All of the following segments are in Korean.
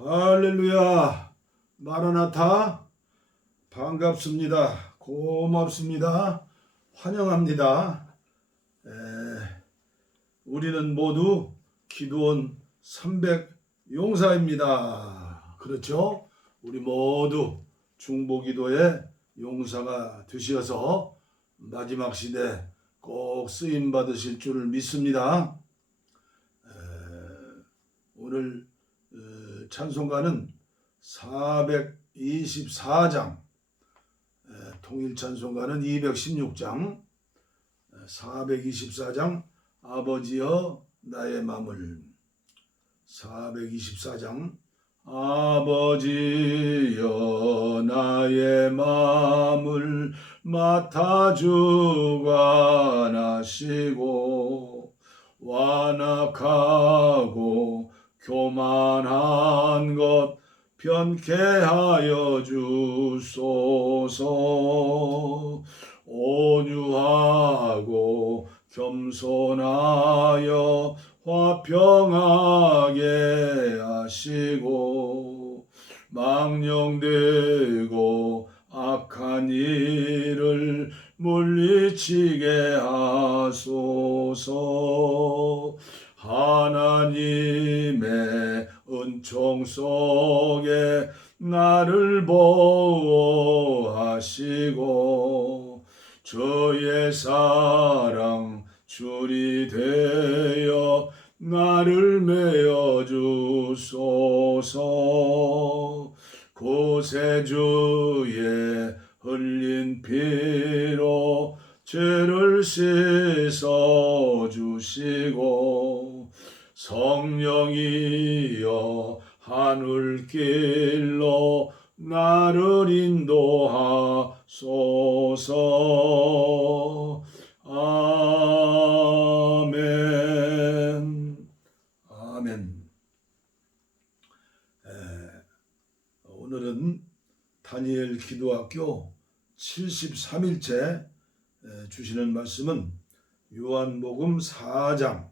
할렐루야. 마라나타. 반갑습니다. 고맙습니다. 환영합니다. 우리는 모두 기도원 300 용사입니다. 그렇죠? 우리 모두 중보기도의 용사가 되셔서 마지막 시대 꼭 쓰임 받으실 줄을 믿습니다. 오늘 찬송가는 424장, 통일 찬송가는 216장, 424장 아버지여 나의 맘을, 424장 아버지여 나의 맘을 맡아 주관하시고 완악하고 교만한 것 변케 하여 주소서. 온유하고 겸손하여 화평하게 하시고 망령되고 악한 일을 물리치게 하소서. 하나님의 은총 속에 나를 보호하시고 주의 사랑 줄이 되어 나를 메어 주소서. 구세주의 흘린 피로 죄를 씻어 주시고 성령이여 하늘길로 나를 인도하소서. 아멘. 아멘. 오늘은 다니엘 기도학교 73일째 주시는 말씀은 요한복음 4장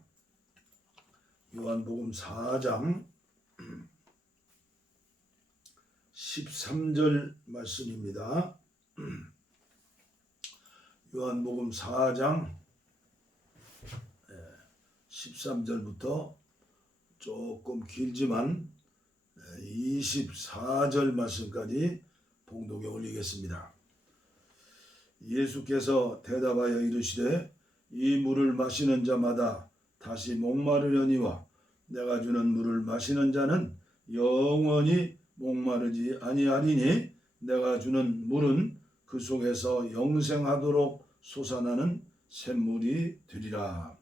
13절 말씀입니다. 요한복음 4장 13절부터 조금 길지만 24절 말씀까지 봉독에 올리겠습니다. 예수께서 대답하여 이르시되 이 물을 마시는 자마다 다시 목마르려니와 내가 주는 물을 마시는 자는 영원히 목마르지 아니하리니 내가 주는 물은 그 속에서 영생하도록 솟아나는 샘물이 되리라.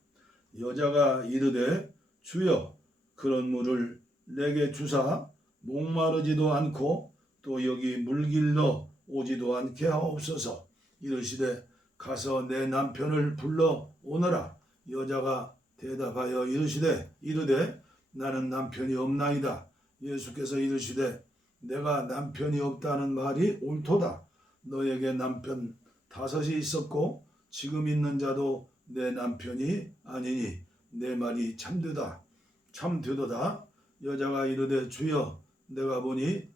여자가 이르되 주여 그런 물을 내게 주사 목마르지도 않고 또 여기 물길로 오지도 않게 하옵소서. 이르시되 가서 내 남편을 불러 오너라. 여자가 대답하여 이르되 나는 남편이 없나이다. 예수께서 이르시되 내가 남편이 없다는 말이 옳도다. 너에게 남편 5이 있었고 지금 있는 자도 내 남편이 아니니 내 말이 참되도다. 여자가 이르되 주여 내가 보니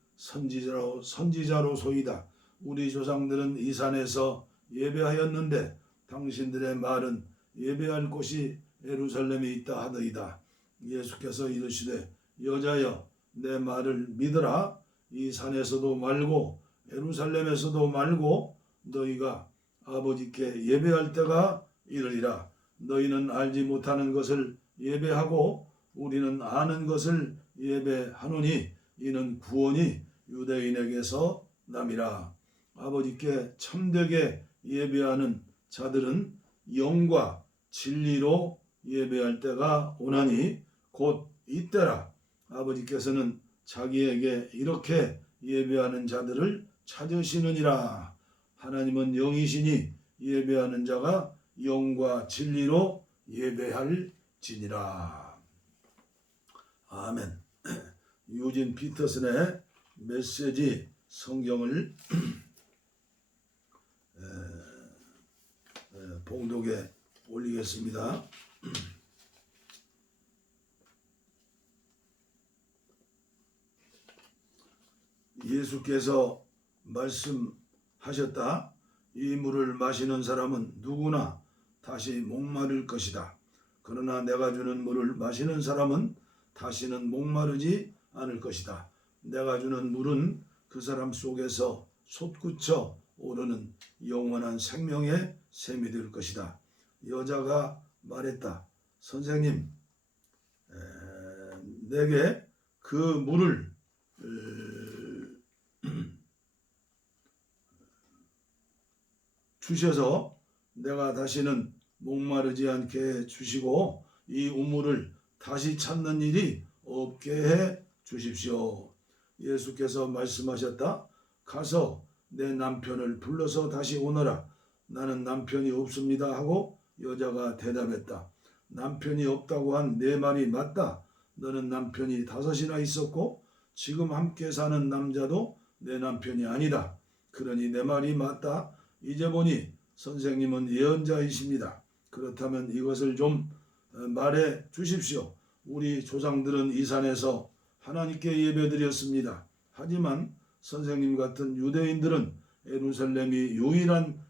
선지자로소이다. 우리 조상들은 이 산에서 예배하였는데 당신들의 말은 예배할 곳이 예루살렘에 있다 하더이다. 예수께서 이르시되 여자여 내 말을 믿으라. 이 산에서도 말고 예루살렘에서도 말고 너희가 아버지께 예배할 때가 이르리라. 너희는 알지 못하는 것을 예배하고 우리는 아는 것을 예배하노니 이는 구원이 유대인에게서 남이라. 아버지께 참되게 예배하는 자들은 영과 진리로 예배할 때가 오나니 곧 이때라. 아버지께서는 자기에게 이렇게 예배하는 자들을 찾으시느니라. 하나님은 영이시니 예배하는 자가 영과 진리로 예배할지니라. 아멘. 유진 피터슨의 메시지 성경을 봉독에 올리겠습니다. 예수께서 말씀하셨다. 이 물을 마시는 사람은 누구나 다시 목마를 것이다. 그러나 내가 주는 물을 마시는 사람은 다시는 목마르지 않을 것이다. 내가 주는 물은 그 사람 속에서 솟구쳐 오르는 영원한 생명의 샘이 될 것이다. 여자가 말했다. 선생님, 내게 그 물을 주셔서 내가 다시는 목마르지 않게 해 주시고 이 우물을 다시 찾는 일이 없게 해 주십시오. 예수께서 말씀하셨다. 가서 내 남편을 불러서 다시 오너라. 나는 남편이 없습니다 하고 여자가 대답했다. 남편이 없다고 한 내 말이 맞다. 너는 남편이 5이나 있었고 지금 함께 사는 남자도 내 남편이 아니다. 그러니 내 말이 맞다. 이제 보니 선생님은 예언자이십니다. 그렇다면 이것을 좀 말해 주십시오. 우리 조상들은 이 산에서 하나님께 예배드렸습니다. 하지만 선생님 같은 유대인들은 예루살렘이 유일한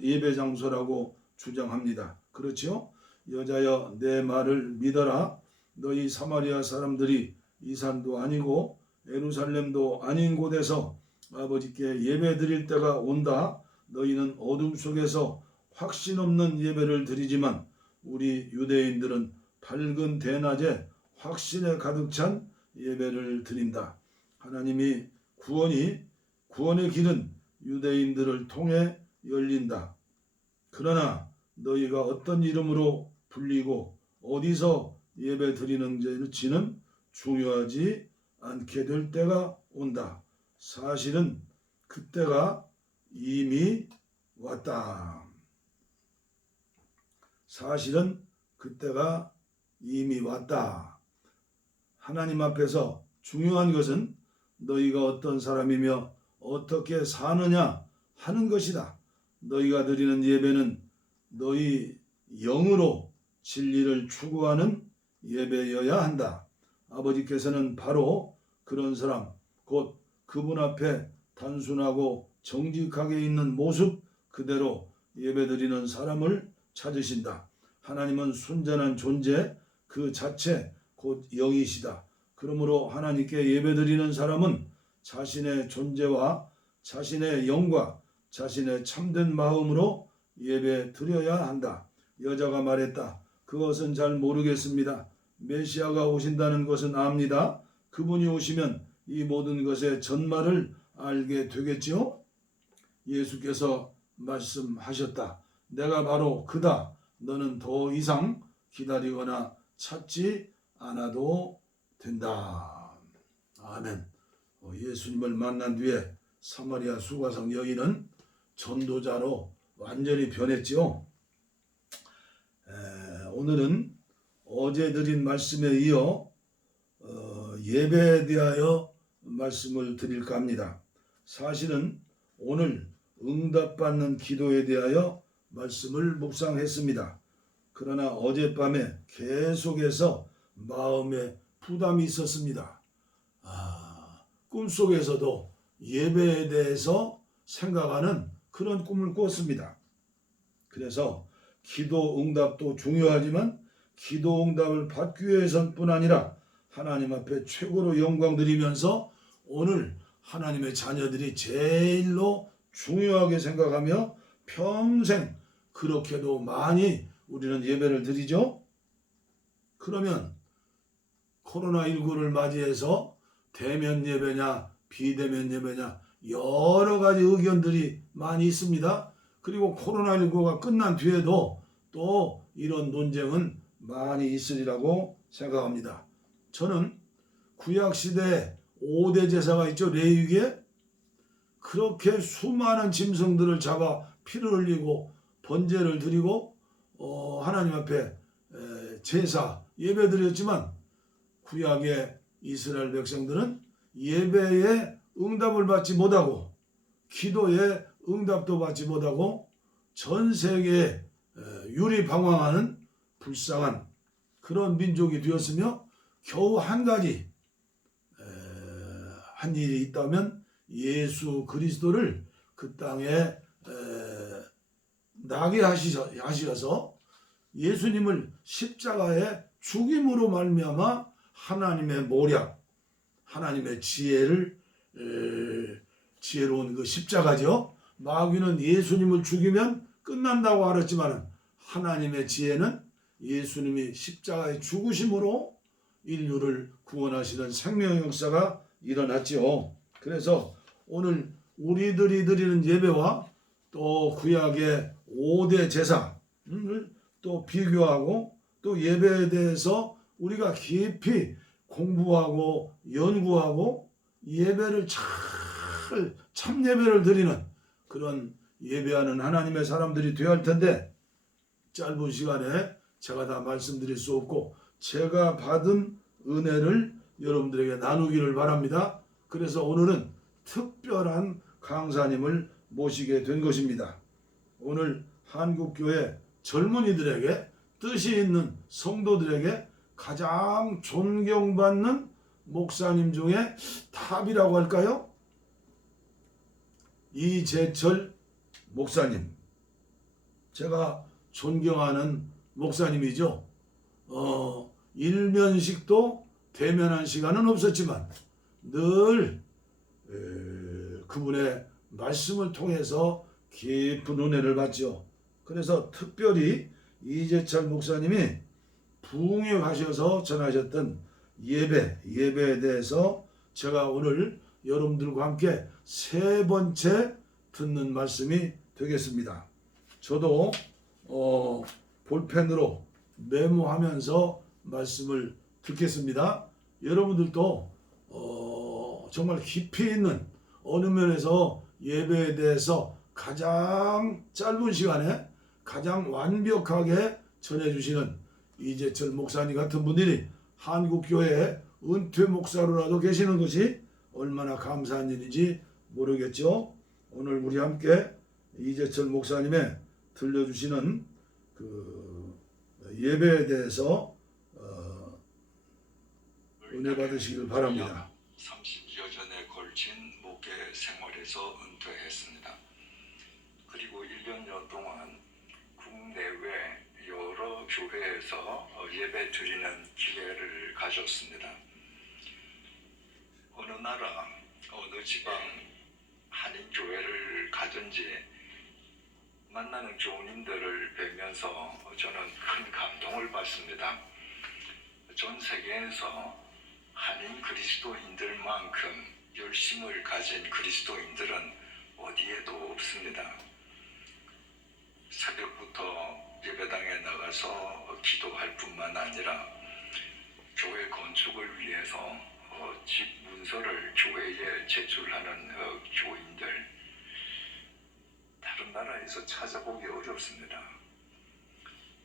예배 장소라고 주장합니다. 그렇지요? 여자여, 내 말을 믿어라. 너희 사마리아 사람들이 이 산도 아니고 예루살렘도 아닌 곳에서 아버지께 예배 드릴 때가 온다. 너희는 어둠 속에서 확신 없는 예배를 드리지만 우리 유대인들은 밝은 대낮에 확신에 가득 찬 예배를 드린다. 하나님이 구원의 길은 유대인들을 통해 열린다. 그러나 너희가 어떤 이름으로 불리고 어디서 예배 드리는지는 중요하지 않게 될 때가 온다. 사실은 그때가 이미 왔다. 사실은 그때가 이미 왔다. 하나님 앞에서 중요한 것은 너희가 어떤 사람이며 어떻게 사느냐 하는 것이다. 너희가 드리는 예배는 너희 영으로 진리를 추구하는 예배여야 한다. 아버지께서는 바로 그런 사람, 곧 그분 앞에 단순하고 정직하게 있는 모습 그대로 예배드리는 사람을 찾으신다. 하나님은 순전한 존재 그 자체 곧 영이시다. 그러므로 하나님께 예배드리는 사람은 자신의 존재와 자신의 영과 자신의 참된 마음으로 예배드려야 한다. 여자가 말했다. 그것은 잘 모르겠습니다. 메시아가 오신다는 것은 압니다. 그분이 오시면 이 모든 것의 전말을 알게 되겠지요? 예수께서 말씀하셨다. 내가 바로 그다. 너는 더 이상 기다리거나 찾지 않아도 된다. 아멘. 예수님을 만난 뒤에 사마리아 수가성 여인은 전도자로 완전히 변했지요. 오늘은 어제 드린 말씀에 이어 예배에 대하여 말씀을 드릴까 합니다. 사실은 오늘 응답받는 기도에 대하여 말씀을 묵상했습니다. 그러나 어젯밤에 계속해서 마음에 부담이 있었습니다. 꿈속에서도 예배에 대해서 생각하는 그런 꿈을 꿨습니다. 그래서 기도 응답도 중요하지만 기도 응답을 받기 위해서뿐 아니라 하나님 앞에 최고로 영광 드리면서 오늘 하나님의 자녀들이 제일로 중요하게 생각하며 평생 그렇게도 많이 우리는 예배를 드리죠. 그러면 코로나19를 맞이해서 대면 예배냐 비대면 예배냐 여러 가지 의견들이 많이 있습니다. 그리고 코로나19가 끝난 뒤에도 또 이런 논쟁은 많이 있으리라고 생각합니다. 저는 구약시대에 5대 제사가 있죠. 레위기에 그렇게 수많은 짐승들을 잡아 피를 흘리고 번제를 드리고 하나님 앞에 제사 예배 드렸지만 구약의 이스라엘 백성들은 예배에 응답을 받지 못하고 기도에 응답도 받지 못하고 전 세계에 유리방황하는 불쌍한 그런 민족이 되었으며 겨우 한 가지 한 일이 있다면 예수 그리스도를 그 땅에 나게 하셔서 예수님을 십자가에 죽임으로 말미암아 하나님의 모략, 하나님의 지혜로운 그 십자가죠. 마귀는 예수님을 죽이면 끝난다고 알았지만 하나님의 지혜는 예수님이 십자가에 죽으심으로 인류를 구원하시는 생명의 역사가 일어났지요. 그래서 오늘 우리들이 드리는 예배와 또 구약의 5대 제사를 또 비교하고 또 예배에 대해서 우리가 깊이 공부하고 연구하고 예배를 참 예배를 드리는 그런 예배하는 하나님의 사람들이 되어야 할 텐데 짧은 시간에 제가 다 말씀드릴 수 없고 제가 받은 은혜를 여러분들에게 나누기를 바랍니다. 그래서 오늘은 특별한 강사님을 모시게 된 것입니다. 오늘 한국교회 젊은이들에게 뜻이 있는 성도들에게 가장 존경받는 목사님 중에 탑이라고 할까요? 이재철 목사님. 제가 존경하는 목사님이죠. 일면식도 대면한 시간은 없었지만 늘 그분의 말씀을 통해서 깊은 은혜를 받죠. 그래서 특별히 이재철 목사님이 부흥에 가셔서 전하셨던 예배에 대해서 제가 오늘 여러분들과 함께 세 번째 듣는 말씀이 되겠습니다. 저도 볼펜으로 메모하면서 말씀을 듣겠습니다. 여러분들도 정말 깊이 있는 어느 면에서 예배에 대해서 가장 짧은 시간에 가장 완벽하게 전해주시는 이재철 목사님 같은 분들이 한국교회에 은퇴 목사로라도 계시는 것이 얼마나 감사한 일인지 모르겠죠. 오늘 우리 함께 이재철 목사님의 들려주시는 그 예배에 대해서 은혜 받으시길 바랍니다. 30여 년에 걸친 목회 생활에서 은퇴했습니다. 그리고 1년여 동안 국내외 여러 교회에서 예배 드리는 기회를 가졌습니다. 어느 나라, 어느 지방 한인교회를 가든지 만나는 교우님들을 뵈면서 저는 큰 감동을 받습니다. 전 세계에서 한인 그리스도인들만큼 열심을 가진 그리스도인들은 어디에도 없습니다. 새벽부터 예배당에 나가서 기도할 뿐만 아니라 교회 건축을 위해서 집 문서를 교회에 제출하는 교인들, 다른 나라에서 찾아보기 어렵습니다.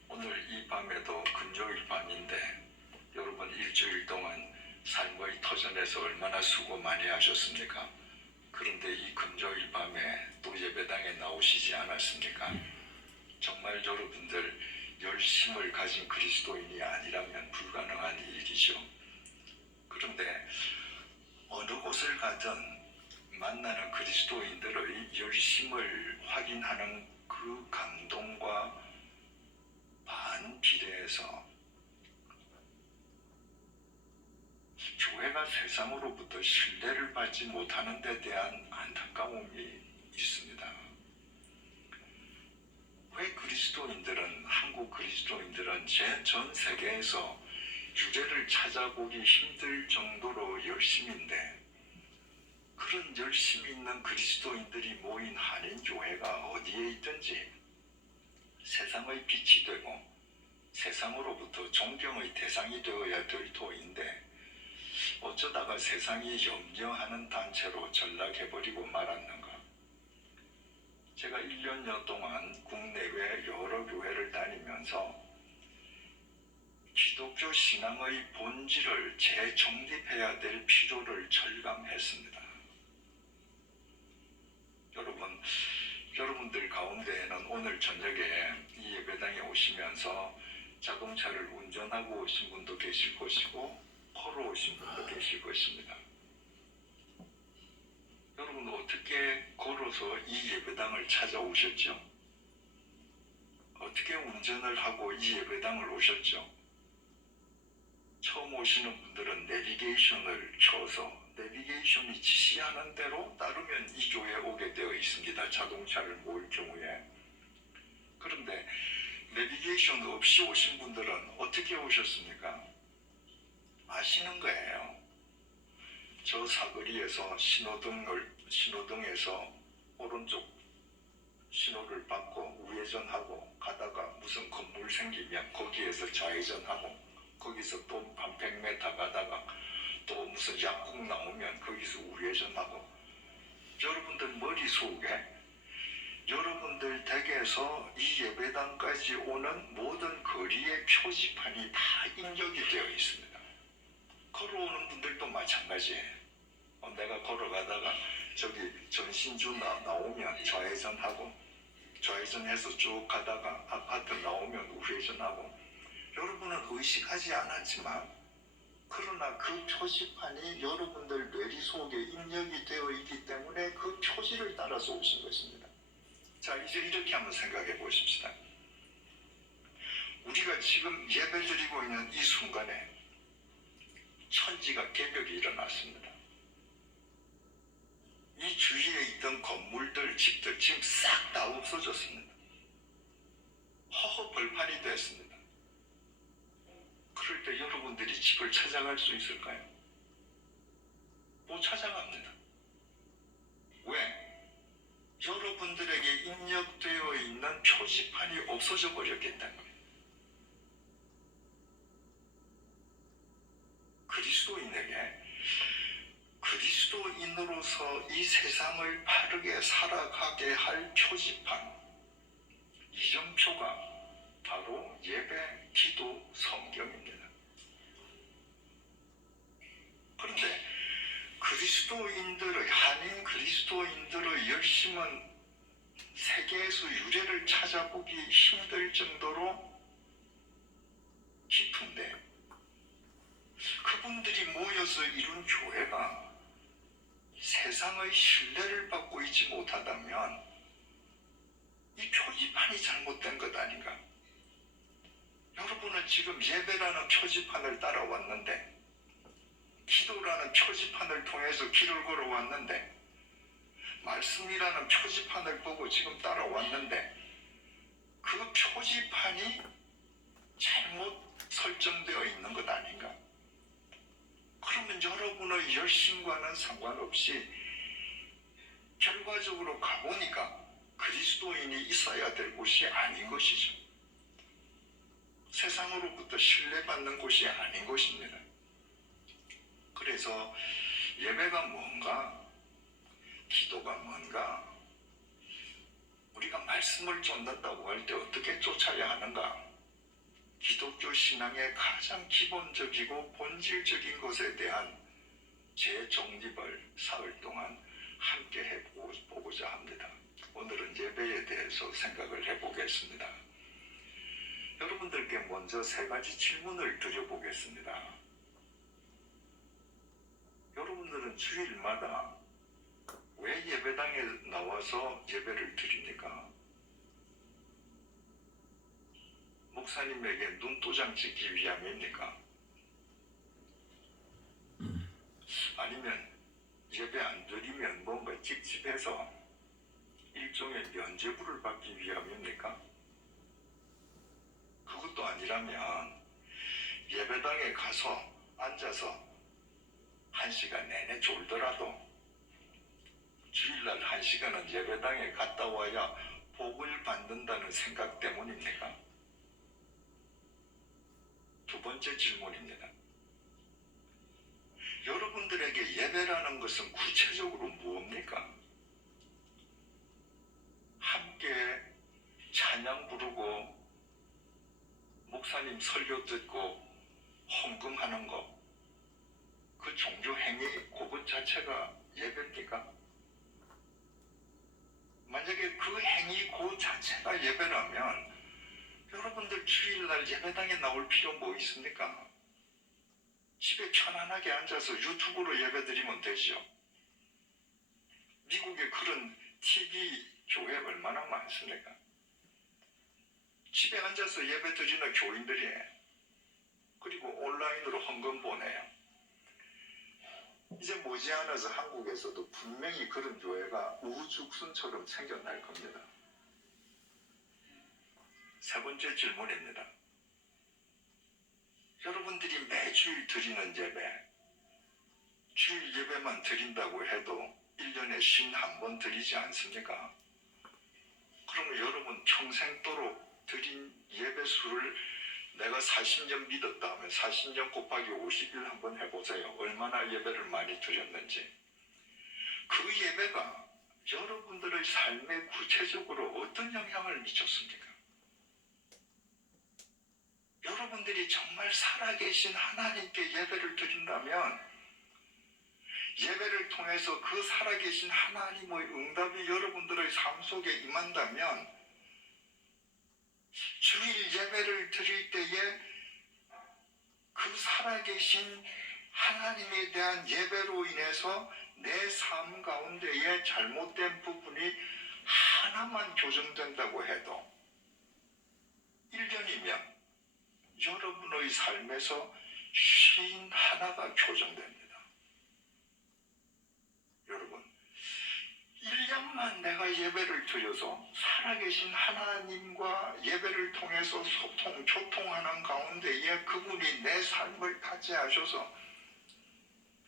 오늘 이 밤에도 금요일 밤인데 여러분 일주일 동안 삶의 터전에서 얼마나 수고 많이 하셨습니까? 그런데 이 금요일 밤에 또 예배당에 나오시지 않았습니까? 정말 여러분들 열심을 가진 그리스도인이 아니라면 불가능한 일이죠. 그런데 어느 곳을 가든 만나는 그리스도인들의 열심을 확인하는 그 감동과 반비례해서 교회가 세상으로부터 신뢰를 받지 못하는 데 대한 안타까움이 있습니다. 왜 그리스도인들은, 한국 그리스도인들은 전 세계에서 유래를 찾아보기 힘들 정도로 열심인데 그런 열심이 있는 그리스도인들이 모인 한인교회가 어디에 있든지 세상의 빛이 되고 세상으로부터 존경의 대상이 되어야 될 터인데 어쩌다가 세상이 염려하는 단체로 전락해버리고 말았는가. 제가 1년여 동안 국내외 여러 교회를 다니면서 기독교 신앙의 본질을 재정립해야 될 필요를 절감했습니다. 여러분들 가운데에는 오늘 저녁에 이 예배당에 오시면서 자동차를 운전하고 오신 분도 계실 것이고 걸어오신 분도 계실 것입니다. 여러분 예배당을 찾아오셨죠? 어떻게 운전을 하고 이 예배당을 오셨죠? 처음 오시는 분들은 내비게이션을 켜서 내비게이션이 지시하는 대로 따르면 이 교회에 오게 되어 있습니다. 자동차를 모을 경우에. 그런데 내비게이션 없이 오신 분들은 어떻게 오셨습니까? 아시는 거예요. 저 사거리에서 신호등에서 오른쪽 신호를 받고 우회전하고 가다가 무슨 건물 생기면 거기에서 좌회전하고 거기서 또 한 100m 가다가 또 무슨 약국 나오면 거기서 우회전하고 여러분들 머릿속에 여러분들 댁에서 이 예배당까지 오는 모든 거리의 표지판이 다 입력이 되어 있습니다. 걸어오는 분들도 마찬가지예요. 내가 걸어가다가 저기 전신주 나오면 좌회전하고 좌회전해서 쭉 가다가 아파트 나오면 우회전하고 여러분은 의식하지 않았지만 그러나 그 표지판이 여러분들 뇌리속에 입력이 되어 있기 때문에 그 표지를 따라서 오신 것입니다. 자, 이제 이렇게 한번 생각해 보십시다. 우리가 지금 예배드리고 있는 이 순간에 천지가 개벽이 일어났습니다. 이 주위에 있던 건물들, 집들 지금 싹 다 없어졌습니다. 허허벌판이 됐습니다. 그럴 때 여러분들이 집을 찾아갈 수 있을까요? 못 찾아갑니다. 왜? 여러분들에게 입력되어 있는 표지판이 없어져 버렸기 때문에. 그리스도인에게 그리스도인으로서 이 세상을 바르게 살아가게 할 표지판, 이정표가 바로 예배, 기도, 성경입니다. 그런데 한인 그리스도인들의 열심은 세계에서 유래를 찾아보기 힘들 정도로 깊은데 그분들이 모여서 이룬 교회가 세상의 신뢰를 받고 있지 못하다면 이 표지판이 잘못된 것 아닌가? 여러분은 지금 예배라는 표지판을 따라왔는데 기도라는 표지판을 통해서 길을 걸어왔는데 말씀이라는 표지판을 보고 지금 따라왔는데 그 표지판이 잘못 설정되어 있는 것 아닌가? 그러면 여러분의 열심과는 상관없이 결과적으로 가보니까 그리스도인이 있어야 될 곳이 아닌 것이죠. 세상으로부터 신뢰받는 곳이 아닌 것입니다. 그래서 예배가 뭔가, 기도가 뭔가, 우리가 말씀을 쫓는다고 할 때 어떻게 쫓아야 하는가? 기독교 신앙의 가장 기본적이고 본질적인 것에 대한 재정립을 사흘 동안 함께 해보고자 합니다. 오늘은 예배에 대해서 생각을 해보겠습니다. 여러분들께 먼저 3가지 질문을 드려보겠습니다. 여러분들은 주일마다 왜 예배당에 나와서 예배를 드립니까? 목사님에게 눈도장 찍기 위함입니까? 아니면 예배 안 드리면 뭔가 찝찝해서 일종의 면죄부를 받기 위함입니까? 그것도 아니라면 예배당에 가서 앉아서 1시간 내내 졸더라도 주일날 1시간은 예배당에 갔다 와야 복을 받는다는 생각 때문입니까? 2번째 질문입니다. 여러분들에게 예배라는 것은 구체적으로 무엇입니까? 함께 찬양 부르고 목사님 설교 듣고 헌금하는 것, 그 종교 행위 그것 자체가 예배입니까? 만약에 그 행위 그 자체가 예배라면 여러분들 주일날 예배당에 나올 필요 뭐 있습니까? 집에 편안하게 앉아서 유튜브로 예배드리면 되죠. 미국에 그런 TV 교회 얼마나 많습니까? 집에 앉아서 예배 드리는 교인들이에요. 그리고 온라인으로 헌금 보내요. 이제 머지않아서 한국에서도 분명히 그런 교회가 우후죽순처럼 생겨날 겁니다. 세 번째 질문입니다. 여러분들이 매주일 드리는 예배, 주일 예배만 드린다고 해도 1년에 51번 드리지 않습니까? 그러면 여러분 평생도록 드린 예배 수를 내가 40년 믿었다 하면 40년 곱하기 51 한번 해보세요. 얼마나 예배를 많이 드렸는지. 그 예배가 여러분들의 삶에 구체적으로 어떤 영향을 미쳤습니까? 여러분들이 정말 살아계신 하나님께 예배를 드린다면 예배를 통해서 그 살아계신 하나님의 응답이 여러분들의 삶 속에 임한다면 주일 예배를 드릴 때에 그 살아계신 하나님에 대한 예배로 인해서 내 삶 가운데에 잘못된 부분이 하나만 교정된다고 해도 1년이면 여러분의 삶에서 51가 교정됩니다. 여러분, 1년만 내가 예배를 드려서 살아계신 하나님과 예배를 통해서 소통, 교통하는 가운데에 그분이 내 삶을 타지하셔서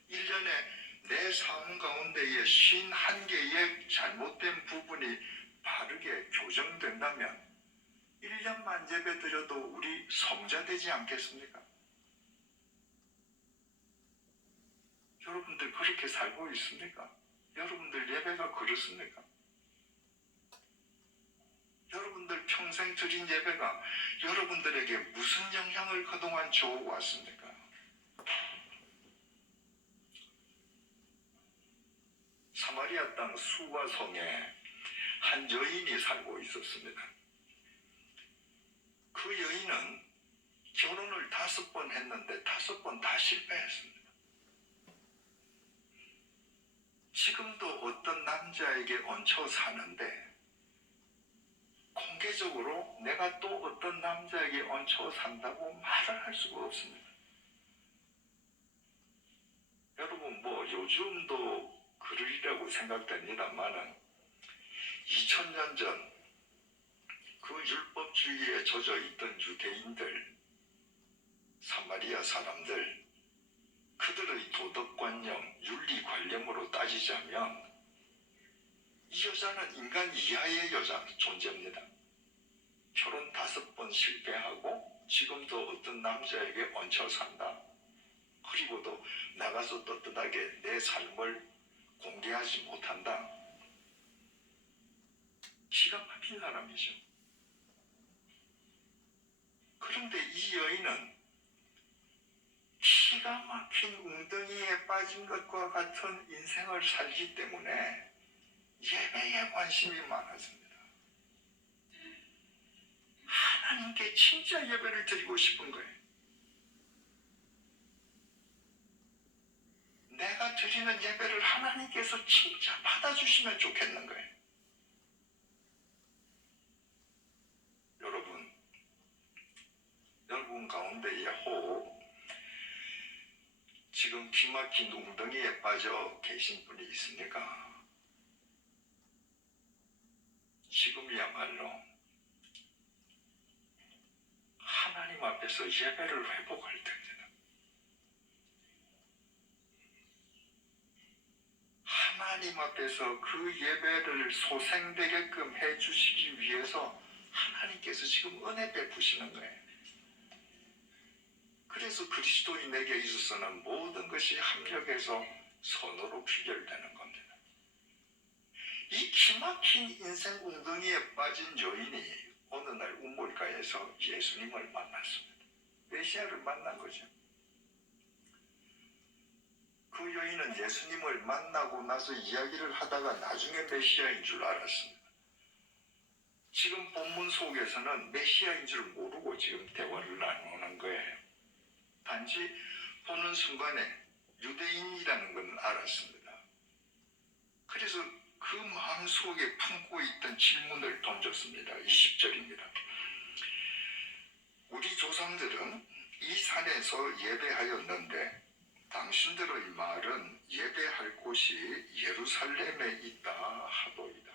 1년에 내 삶 가운데에 51개의 잘못된 부분이 바르게 교정된다면 1년만 예배 드려도 우리 성자 되지 않겠습니까? 여러분들 그렇게 살고 있습니까? 여러분들 예배가 그렇습니까? 여러분들 평생 드린 예배가 여러분들에게 무슨 영향을 그동안 주어왔습니까? 사마리아 땅 수와 성에 한 여인이 살고 있었습니다. 그 여인은 결혼을 5번 했는데 5번 다 실패했습니다. 지금도 어떤 남자에게 얹혀 사는데 공개적으로 내가 또 어떤 남자에게 얹혀 산다고 말을 할 수가 없습니다. 여러분 요즘도 그러리라고 생각됩니다만은 2000년 전 그 율법주의에 젖어 있던 유대인들, 사마리아 사람들, 그들의 도덕관념, 윤리관념으로 따지자면 이 여자는 인간 이하의 존재입니다. 결혼 5번 실패하고 지금도 어떤 남자에게 얹혀 산다. 그리고도 나가서 떳떳하게 내 삶을 공개하지 못한다. 기가 막힌 사람이죠. 그런데 이 여인은 기가 막힌 웅덩이에 빠진 것과 같은 인생을 살기 때문에 예배에 관심이 많았습니다. 하나님께 진짜 예배를 드리고 싶은 거예요. 내가 드리는 예배를 하나님께서 진짜 받아주시면 좋겠는 거예요. 여러분 가운데에 혹 지금 기막힌 웅덩이에 빠져 계신 분이 있습니까? 지금이야말로 하나님 앞에서 예배를 회복할 때입니다. 하나님 앞에서 그 예배를 소생되게끔 해주시기 위해서 하나님께서 지금 은혜 베푸시는 거예요. 그래서 그리스도인에게 있어서는 모든 것이 합력해서 선으로 귀결되는 겁니다. 이 기막힌 인생 웅덩이에 빠진 여인이 어느 날 우물가에서 예수님을 만났습니다. 메시아를 만난 거죠. 그 여인은 예수님을 만나고 나서 이야기를 하다가 나중에 메시아인 줄 알았습니다. 지금 본문 속에서는 메시아인 줄 모르고 지금 대화를 나누는 거예요. 단지 보는 순간에 유대인이라는 건 알았습니다. 그래서 그 마음속에 품고 있던 질문을 던졌습니다. 20절입니다. 우리 조상들은 이 산에서 예배하였는데 당신들의 말은 예배할 곳이 예루살렘에 있다 하도이다.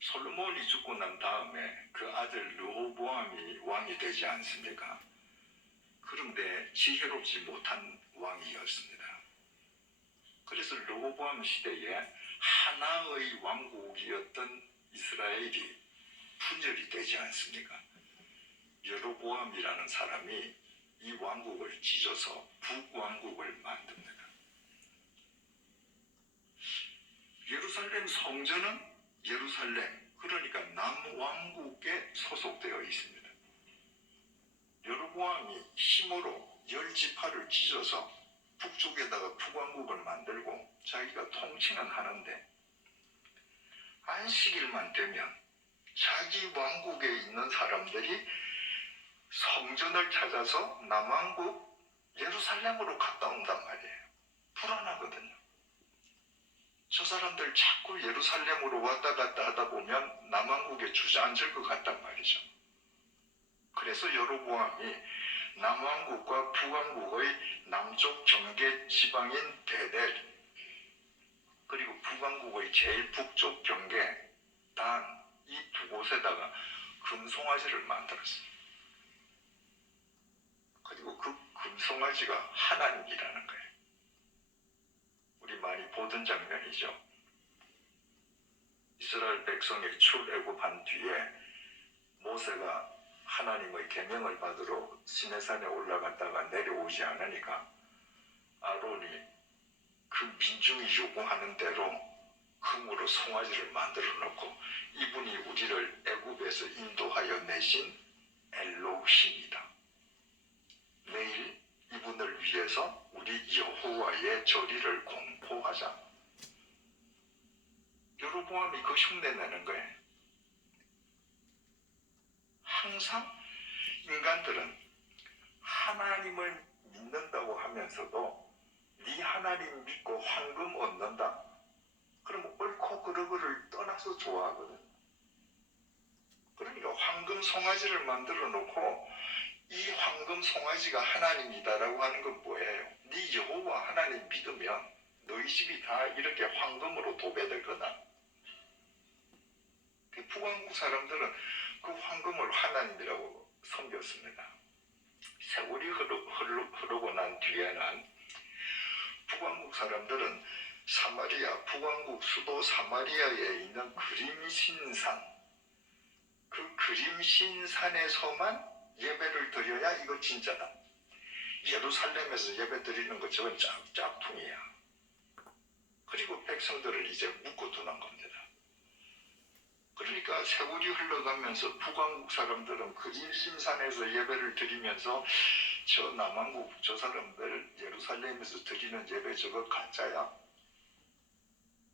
솔로몬이 죽고 난 다음에 그 아들 르호보암이 왕이 되지 않습니까? 그런데 지혜롭지 못한 왕이었습니다. 그래서 르호보암 시대에 하나의 왕국이었던 이스라엘이 분열이 되지 않습니까? 여로보암이라는 사람이 이 왕국을 찢어서 북왕국을 만듭니다. 예루살렘 성전은 예루살렘, 그러니까 남왕국에 소속되어 있습니다. 여로보암이 힘으로 10지파를 찢어서 북쪽에다가 북왕국을 만들고 자기가 통치는 하는데 안식일만 되면 자기 왕국에 있는 사람들이 성전을 찾아서 남왕국 예루살렘으로 갔다 온단 말이에요. 불안하거든요. 저 사람들 자꾸 예루살렘으로 왔다 갔다 하다 보면 남왕국에 주저앉을 것 같단 말이죠. 그래서 여로보암이 남왕국과 북왕국의 남쪽 경계 지방인 베델, 그리고 북왕국의 제일 북쪽 경계 단, 이 두 곳에다가 금송아지를 만들었어요. 그리고 그 금송아지가 하나님이라는 거예요. 우리 많이 보던 장면이죠. 이스라엘 백성이 출애굽한 뒤에 모세가 하나님의 계명을 받으러 시내산에 올라갔다가 내려오지 않으니까 아론이 그 민중이 요구하는 대로 금으로 송아지를 만들어 놓고 이분이 우리를 애굽에서 인도하여 내신 엘로힘이다. 매일 이분을 위해서 우리 여호와의 절기를 공포하자. 여로보암이 그 흉내 내는 거예요. 항상 인간들은 하나님을 믿는다고 하면서도 네 하나님 믿고 황금 얻는다. 그럼 옳고 그르고를 떠나서 좋아하거든. 그러니까 황금 송아지를 만들어 놓고 이 황금 송아지가 하나님이다라고 하는 건 뭐예요? 네 여호와 하나님 믿으면 너희 집이 다 이렇게 황금으로 도배될 거다. 그 북왕국 사람들은 그 황금을 하나님이라고 섬겼습니다. 세월이 흐르고 난 뒤에는 북왕국 사람들은 사마리아, 북왕국 수도 사마리아에 있는 그림신산, 그 그림신산에서만 예배를 드려야 이거 진짜다. 예루살렘에서 예배 드리는 거 저건 짝퉁이야. 그리고 백성들을 이제 묶어두는 겁니다. 그러니까 세월이 흘러가면서 북왕국 사람들은 그림신산에서 예배를 드리면서 저 남왕국 저 사람들 예루살렘에서 드리는 예배 저거 가짜야.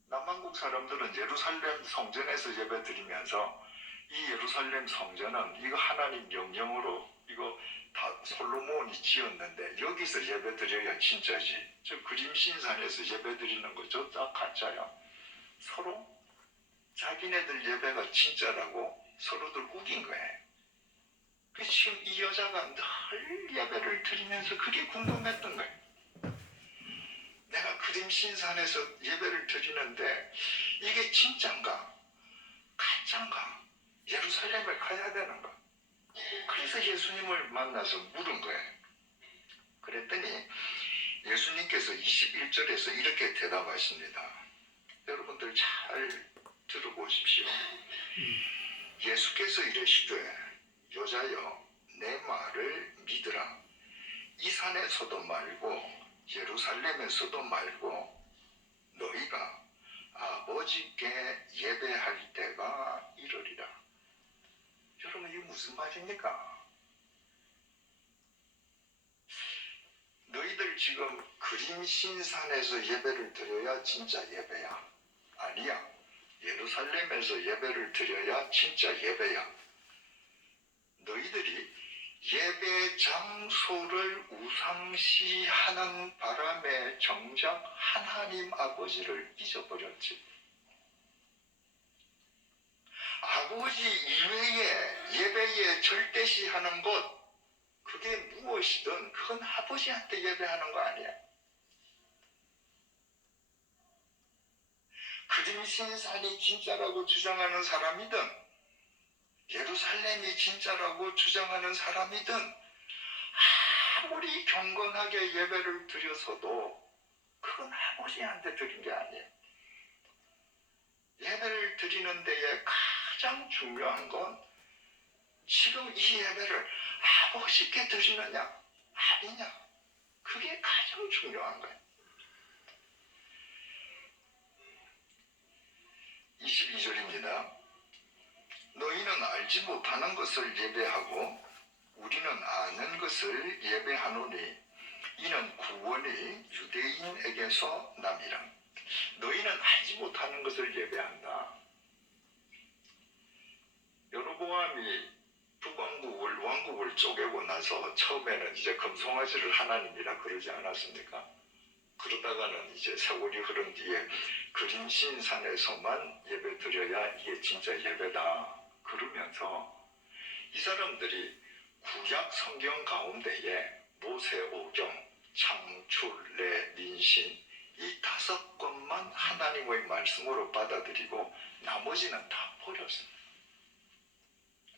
남왕국 사람들은 예루살렘 성전에서 예배 드리면서 이 예루살렘 성전은 이거 하나님 명령으로 이거 다 솔로몬이 지었는데 여기서 예배 드려야 진짜지. 저 그림신산에서 예배 드리는 거 저 다 가짜야. 서로 자기네들 예배가 진짜라고 서로들 우긴 거예요. 그 지금 이 여자가 늘 예배를 드리면서 그게 궁금했던 거예요. 내가 그림신산에서 예배를 드리는데 이게 진짠가 가짠가 예루살렘을 가야 되는가. 그래서 예수님을 만나서 물은 거예요. 그랬더니 예수님께서 21절에서 이렇게 대답하십니다. 여러분들 잘 들어보십시오. 예수께서 이르시되 여자여 내 말을 믿으라. 이 산에서도 말고 예루살렘에서도 말고 너희가 아버지께 예배할 때가 이르리라. 여러분 이게 무슨 말입니까? 너희들 지금 그림신산에서 예배를 드려야 진짜 예배야. 아니야. 예루살렘에서 예배를 드려야 진짜 예배야. 너희들이 예배 장소를 우상시하는 바람에 정작 하나님 아버지를 잊어버렸지. 아버지 이외에 예배에 절대시하는 것, 그게 무엇이든 그건 아버지한테 예배하는 거 아니야. 그림신산이 진짜라고 주장하는 사람이든 예루살렘이 진짜라고 주장하는 사람이든 아무리 경건하게 예배를 드려서도 그건 아버지한테 드린 게 아니에요. 예배를 드리는 데에 가장 중요한 건 지금 이 예배를 아버지께 드리느냐 아니냐, 그게 가장 중요한 거예요. 22절입니다. 너희는 알지 못하는 것을 예배하고 우리는 아는 것을 예배하노니 이는 구원이 유대인에게서 남이라. 너희는 알지 못하는 것을 예배한다. 여로보암이 왕국을 쪼개고 나서 처음에는 이제 금송아지를 하나님이라 그러지 않았습니까? 그러다가는 이제 세월이 흐른 뒤에 그림신산에서만 예배 드려야 이게 진짜 예배다 그러면서 이 사람들이 구약 성경 가운데에 모세오경, 창출, 내, 민신 이 5권만 하나님의 말씀으로 받아들이고 나머지는 다 버렸습니다.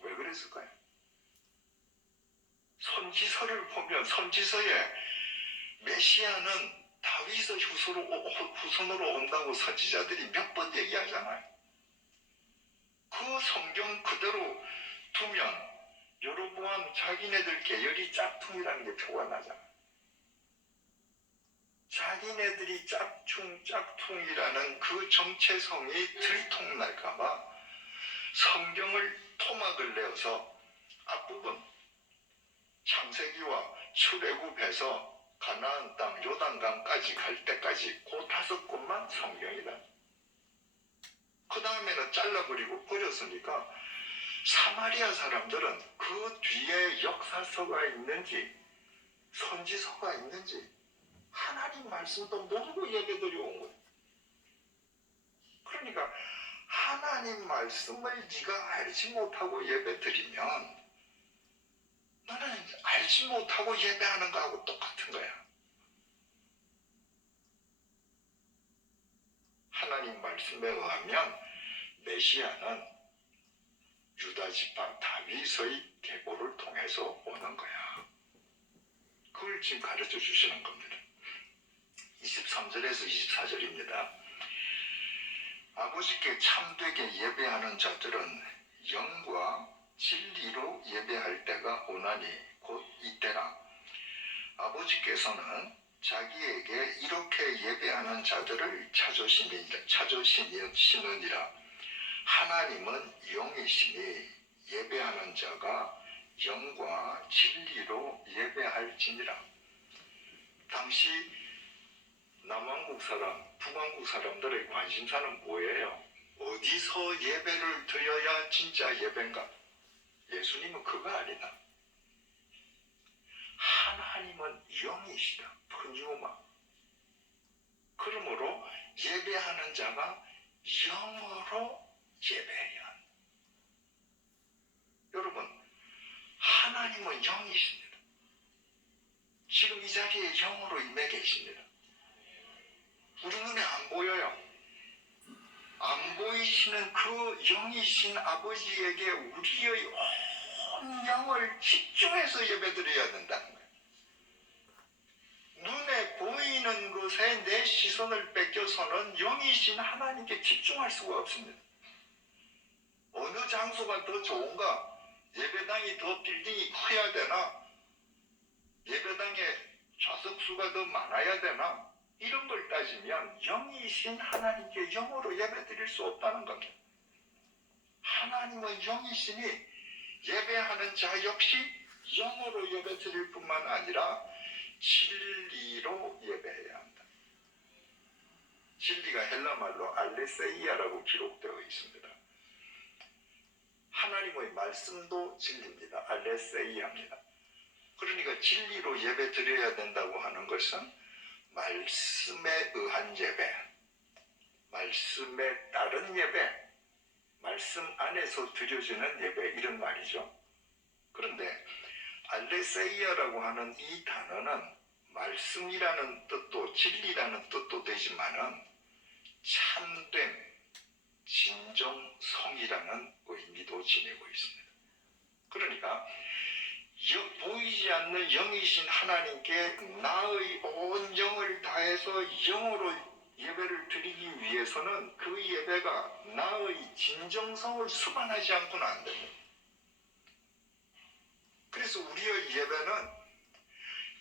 왜 그랬을까요? 선지서를 보면 선지서에 메시아는 다윗의 후손으로 온다고 선지자들이 몇 번 얘기하잖아요. 그 성경 그대로 두면 여로보암 자기네들 계열이 짝퉁이라는 게 표가 나잖아요. 자기네들이 짝퉁이라는 그 정체성이 들통날까봐 성경을 토막을 내어서 앞부분 창세기와 출애굽해서 가나안 땅 요단강까지 갈 때까지 그 5권만 성경이다. 그 다음에는 잘라버리고 버렸으니까 사마리아 사람들은 그 뒤에 역사서가 있는지 선지서가 있는지 하나님 말씀도 모르고 예배드려 온 거예요. 그러니까 하나님 말씀을 네가 알지 못하고 예배드리면 너는 알지 못하고 예배하는 거하고 똑같은 거야. 하나님 말씀에 의하면 메시아는 유다 지파 다윗의 계보를 통해서 오는 거야. 그걸 지금 가르쳐 주시는 겁니다. 23절에서 24절입니다. 아버지께 참되게 예배하는 자들은 영과 진리로 예배할 때가 오나니 곧 이때라. 아버지께서는 자기에게 이렇게 예배하는 자들을 찾으시느니라. 하나님은 영이시니 예배하는 자가 영과 진리로 예배할지니라. 당시 남왕국 사람, 북왕국 사람들의 관심사는 뭐예요? 어디서 예배를 드려야 진짜 예배인가? 예수님은 그거 아니다. 하나님은 영이시다. 푸뉴마. 그러므로 예배하는 자가 영으로 예배해야 한다. 여러분, 하나님은 영이십니다. 지금 이 자리에 영으로 임해 계십니다. 우리 눈에 안 보여요. 안 보이시는 그 영이신 아버지에게 우리의 온 영을 집중해서 예배드려야 된다는 거예요. 눈에 보이는 것에 내 시선을 뺏겨서는 영이신 하나님께 집중할 수가 없습니다. 어느 장소가 더 좋은가? 예배당이 더 빌딩이 커야 되나? 예배당에 좌석수가 더 많아야 되나? 이런 걸 따지면 영이신 하나님께 영으로 예배드릴 수 없다는 겁니다. 하나님은 영이시니 예배하는 자 역시 영으로 예배드릴 뿐만 아니라 진리로 예배해야 한다. 진리가 헬라말로 알레세이아라고 기록되어 있습니다. 하나님의 말씀도 진리입니다. 알레세이아입니다. 그러니까 진리로 예배 드려야 된다고 하는 것은 말씀에 의한 예배, 말씀에 따른 예배, 말씀 안에서 드려지는 예배, 이런 말이죠. 그런데 알레세이아라고 하는 이 단어는 말씀이라는 뜻도 진리라는 뜻도 되지만은 참됨, 진정성이라는 의미도 지니고 있습니다. 그러니까 보이지 않는 영이신 하나님께 나의 온 영을 다해서 영으로 예배를 드리기 위해서는 그 예배가 나의 진정성을 수반하지 않고는 안 됩니다. 그래서 우리의 예배는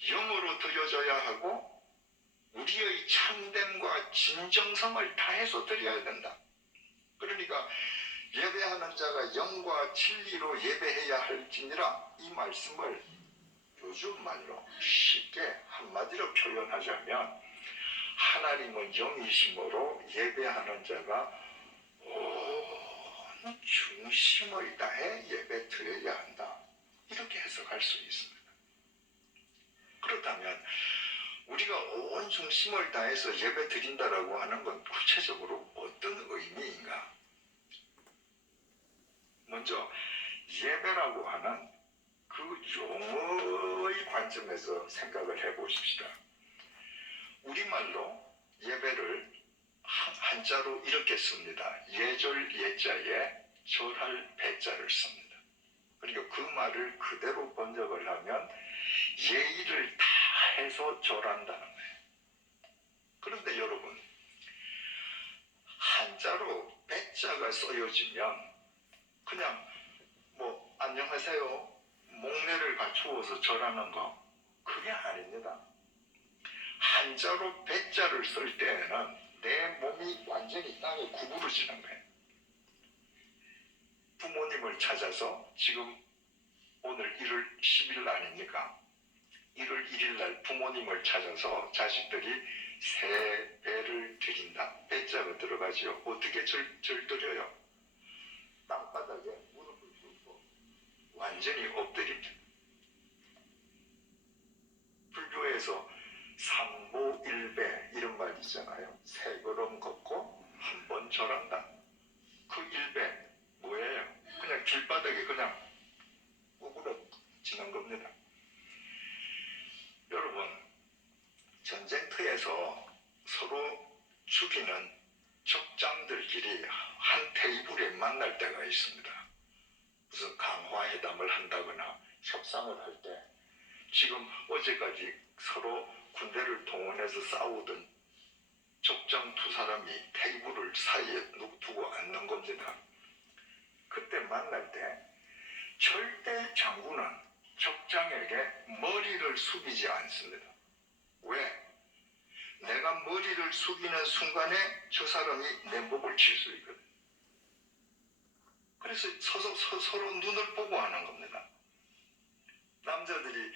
영으로 드려져야 하고 우리의 참됨과 진정성을 다해서 드려야 된다. 그러니까 예배하는 자가 영과 진리로 예배해야 할지니라, 이 말씀을 요즘 말로 쉽게 한마디로 표현하자면 하나님은 영이심으로 예배하는 자가 온 중심을 다해 예배 드려야 한다, 이렇게 해석할 수 있습니다. 그렇다면 우리가 온 중심을 다해서 예배 드린다라고 하는 건 구체적으로 어떤 의미인가? 먼저 예배라고 하는 그 용어의 관점에서 생각을 해보십시다. 우리말로 예배를 한자로 이렇게 씁니다. 예절 예자에 절할 배자를 씁니다. 그러니까 그 말을 그대로 번역을 하면 예의를 다 해서 절한다는 거예요. 그런데 여러분, 한자로 배자가 쓰여지면 그냥 뭐 안녕하세요, 목례를 갖추어서 절하는 거, 그게 아닙니다. 한자로 배자를 쓸 때에는 내 몸이 완전히 땅에 구부러지는 거예요. 부모님을 찾아서, 지금 오늘 1월 10일 아닙니까? 1월 1일 날 부모님을 찾아서 자식들이 새 배를 드린다, 배자가 들어가지요. 어떻게 절 드려요? 땅바닥에 무릎을 꿇고 완전히 엎드립니다. 불교에서 삼보일배 이런 말 있잖아요. 세 걸음 걷고 한 번 절한다. 그 일배 뭐예요? 그냥 길바닥에 그냥 구부러지는 겁니다. 여러분, 전쟁터에서 서로 죽이는 적장들끼리 한 테이블에 만날 때가 있습니다. 무슨 강화회담을 한다거나 협상을 할 때, 지금 어제까지 서로 군대를 동원해서 싸우던 적장 두 사람이 테이블을 사이에 두고 앉는 겁니다. 그때 만날 때 절대 장군은 적장에게 머리를 숙이지 않습니다. 왜? 내가 머리를 숙이는 순간에 저 사람이 내 목을 칠 수 있거든. 그래서 서로 눈을 보고 하는 겁니다. 남자들이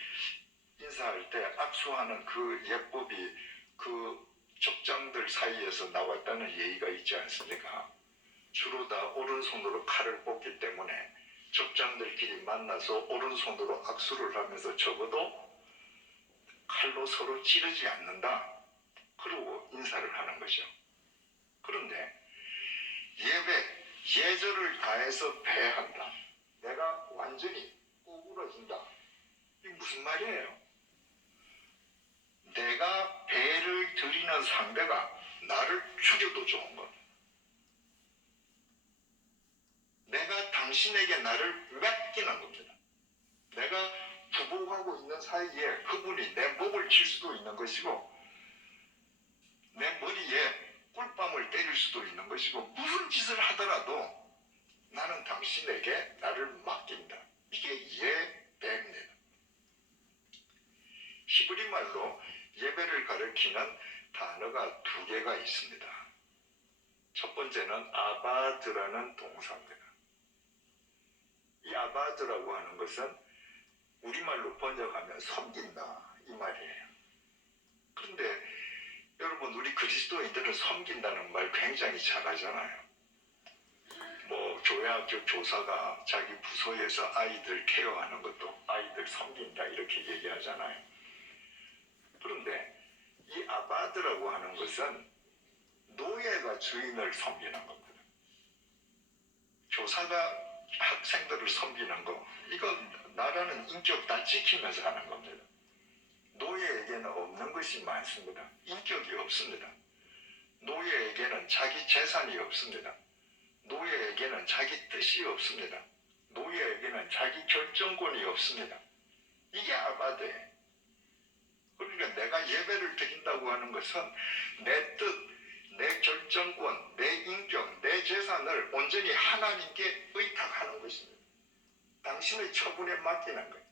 인사할 때 악수하는 그 예법이 그 적장들 사이에서 나왔다는 예의가 있지 않습니까? 주로 다 오른손으로 칼을 뽑기 때문에 적장들끼리 만나서 오른손으로 악수를 하면서 적어도 칼로 서로 찌르지 않는다, 그러고 인사를 하는 거죠. 그런데 예절을 다해서 배한다, 내가 완전히 구부러진다, 이게 무슨 말이에요? 내가 배를 드리는 상대가 나를 죽여도 좋은 것, 내가 당신에게 나를 맡기는 겁니다. 내가 부복하고 있는 사이에 그분이 내 목을 칠 수도 있는 것이고 내 머리에 꿀밤을 때릴 수도 있는 것이고, 무슨 짓을 하더라도 나는 당신에게 나를 맡긴다, 이게 예배입니다. 히브리 말로 예배를 가리키는 단어가 두 개가 있습니다. 첫 번째는 아바드라는 동사입니다. 이 아바드라고 하는 것은 우리말로 번역하면 섬긴다, 이 말이에요. 그런데 여러분, 우리 그리스도인들은 섬긴다는 말 굉장히 잘하잖아요. 뭐 교회 사회학적 조사가 자기 부서에서 아이들 케어하는 것도 아이들 섬긴다 이렇게 얘기하잖아요. 그런데 이 아바드라고 하는 것은 노예가 주인을 섬기는 겁니다. 교사가 학생들을 섬기는 거, 이거 나라는 인격 다 지키면서 하는 겁니다. 노예에게는 없는 것이 많습니다. 인격이 없습니다. 노예에게는 자기 재산이 없습니다. 노예에게는 자기 뜻이 없습니다. 노예에게는 자기 결정권이 없습니다. 이게 아바드예요. 그러니까 내가 예배를 드린다고 하는 것은 내 뜻, 내 결정권, 내 인격, 내 재산을 온전히 하나님께 의탁하는 것입니다. 당신의 처분에 맡기는 거예요.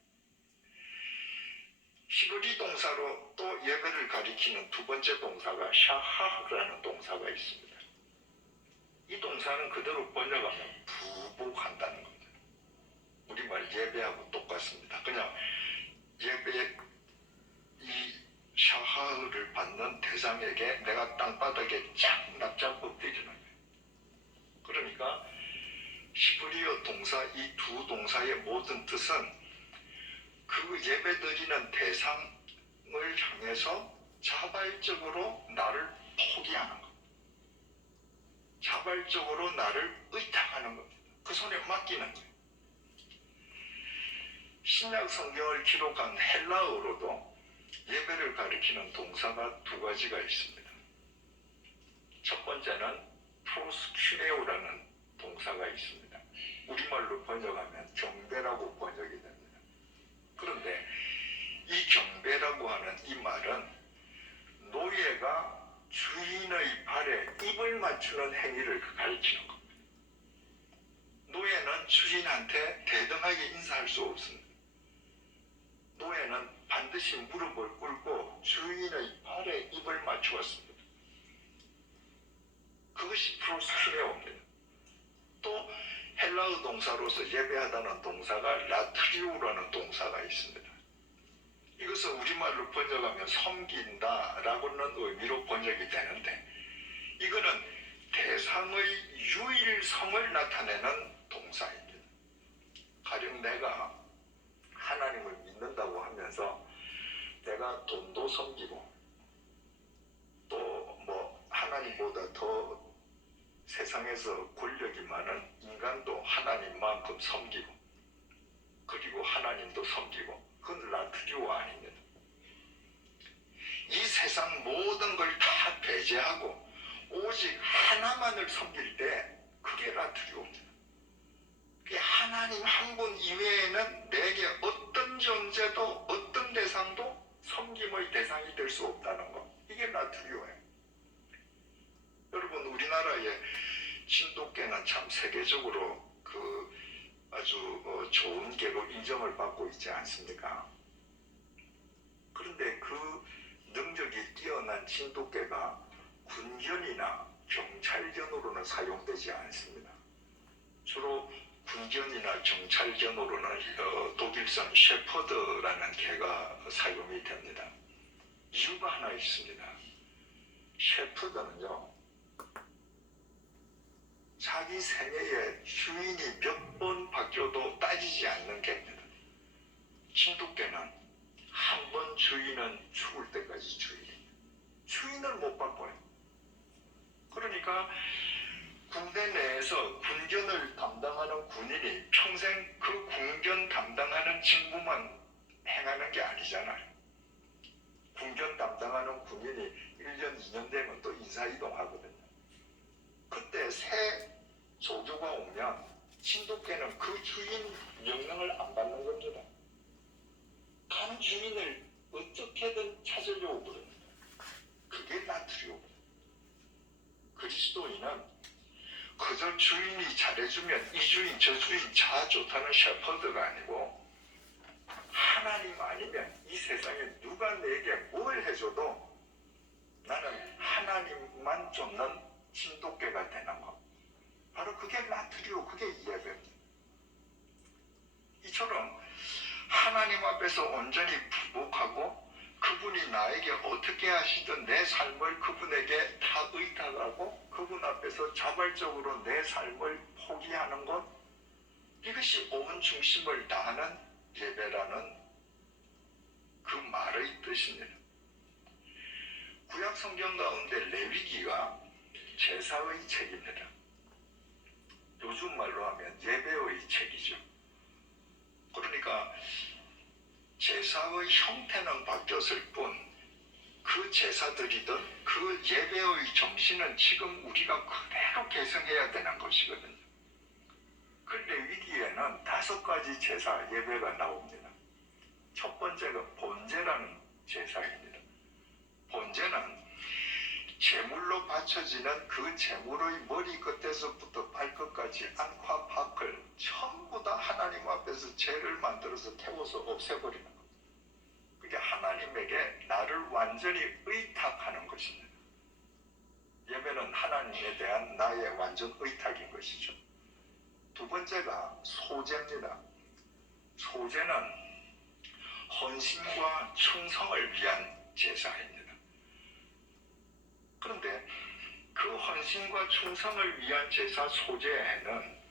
히브리 동사로 또 예배를 가리키는 두 번째 동사가 샤하라는 동사가 있습니다. 이 동사는 그대로 번역하면 부복한다는 겁니다. 우리말 예배하고 똑같습니다. 그냥 예배에 이 샤하를 받는 대상에게 내가 땅바닥에 쫙 납작 엎드리는 거예요. 그러니까 히브리어 동사 이 두 동사의 모든 뜻은 그 예배드리는 대상을 향해서 자발적으로 나를 포기하는 것, 자발적으로 나를 의탁하는 겁니다. 그 손에 맡기는 거예요. 신약 성경을 기록한 헬라어로도 예배를 가리키는 동사가 두 가지가 있습니다. 첫 번째는 프로스큐레오라는 동사가 있습니다. 우리말로 번역하면 경배라고 번역이 됩니다. 그런데 이 경배라고 하는 이 말은 노예가 주인의 발에 입을 맞추는 행위를 가리키는 겁니다. 노예는 주인한테 대등하게 인사할 수 없습니다. 노예는 반드시 무릎을 꿇고 주인의 발에 입을 맞추었습니다. 그것이 프로스큐레오입니다. 또 헬라어 동사로서 예배하다는 동사가 라트리오라는 동사가 있습니다. 이것은 우리말로 번역하면 섬긴다라고는 의미로 번역이 되는데 이거는 대상의 유일성을 나타내는 동사입니다. 가령 내가 하나님을 믿는다고 하면서 내가 돈도 섬기고 또 뭐 하나님보다 더 세상에서 권력이 많은 인간도 하나님만큼 섬기고 그리고 하나님도 섬기고 그건 라트리오 아닙니다. 이 세상 모든 걸 다 배제하고 오직 하나만을 섬길 때 그게 라트리오입니다. 그게 하나님 한 분 이외에는 내게 어떤 존재도 어떤 대상도 섬김의 대상이 될 수 없다는 것, 이게 라트리오예요. 여러분 우리나라의 신도계는 참 세계적으로 그 아주 좋은 계로 인정을 받고 있지 않습니까? 그런데 그 능력이 뛰어난 신도계가 군견이나 경찰견으로는 사용되지 않습니다. 주로 군견이나 경찰견으로는 독일산 셰퍼드라는 개가 사용이 됩니다. 이유가 하나 있습니다. 셰퍼드는요, 자기 생애에 주인이 몇 번 바뀌어도 따지지 않는 개입니다. 신도께는 한 번 주인은 죽을 때까지 주인입니다. 주인을 못 바꿔요. 그러니까 군대 내에서 군견을 담당하는 군인이 평생 그 군견 담당하는 직무만 행하는 게 아니잖아요. 군견 담당하는 군인이 1년, 2년 되면 또 인사이동하거든요. 그때 새 조교가 오면 신도께는 그 주인 명령을 안 받는 겁니다. 간 주인을 어떻게든 찾으려고 그럽니다. 그게 라트리오입니다. 그리스도인은 그저 주인이 잘해주면 이 주인 저 주인 다 좋다는 셰퍼드가 아니고 하나님 아니면 이 세상에 누가 내게 뭘 해줘도 나는 하나님만 쫓는 신도께가 되는 것. 바로 그게 라트리오, 그게 예배입니다. 이처럼 하나님 앞에서 온전히 부복하고 그분이 나에게 어떻게 하시든 내 삶을 그분에게 다 내가 의탁하고 그분 앞에서 자발적으로 내 삶을 포기하는 것, 이것이 온 중심을 다하는 예배라는 그 말의 뜻입니다. 구약 성경 가운데 레위기가 제사의 책입니다. 요즘 말로 하면 예배의 책이죠. 그러니까 제사의 형태는 바뀌었을 뿐 그 제사드리던 그 예배의 정신은 지금 우리가 그대로 계승해야 되는 것이거든요. 그 레위기에는 5가지 제사 예배가 나옵니다. 첫 번째가 번제라는 제사입니다. 번제는 제물로 바쳐지는 그 제물의 머리 끝에서부터 발끝까지 안과 밖을 전부 다 하나님 앞에서 죄를 만들어서 태워서 없애버리는 겁니다. 그게 하나님에게 나를 완전히 의탁하는 것입니다. 예배는 하나님에 대한 나의 완전 의탁인 것이죠. 두 번째가 소제입니다. 소제는 헌신과 충성을 위한 제사입니다. 그런데 그 헌신과 충성을 위한 제사 소제에는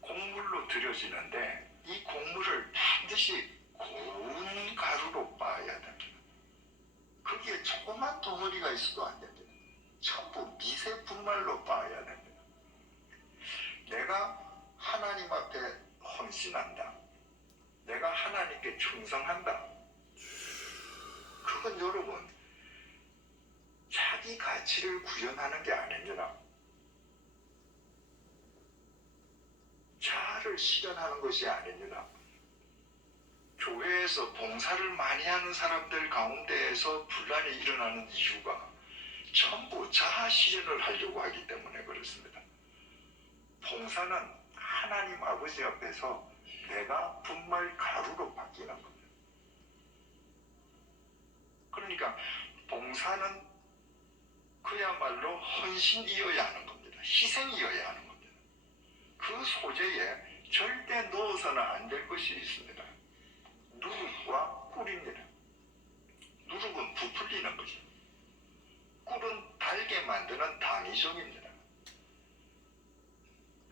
곡물로 드려지는데 이 곡물을 반드시 고운 가루로 빻아야 됩니다. 거기에 조그만 덩어리가 있어도 안 됩니다. 전부 미세 분말로 빻아야 됩니다. 내가 하나님 앞에 헌신한다. 내가 하나님께 충성한다. 그건 여러분 자기 가치를 구현하는 게 아닙니다. 자아를 실현하는 것이 아닙니다. 교회에서 봉사를 많이 하는 사람들 가운데에서 분란이 일어나는 이유가 전부 자아 실현을 하려고 하기 때문에 그렇습니다. 봉사는 하나님 아버지 앞에서 내가 분말 가루로 바뀌는 겁니다. 그러니까 봉사는 그야말로 헌신이어야 하는 겁니다. 희생이어야 하는 겁니다. 그 소재에 절대 넣어서는 안 될 것이 있습니다. 누룩과 꿀입니다. 누룩은 부풀리는 거죠. 꿀은 달게 만드는 당위종입니다.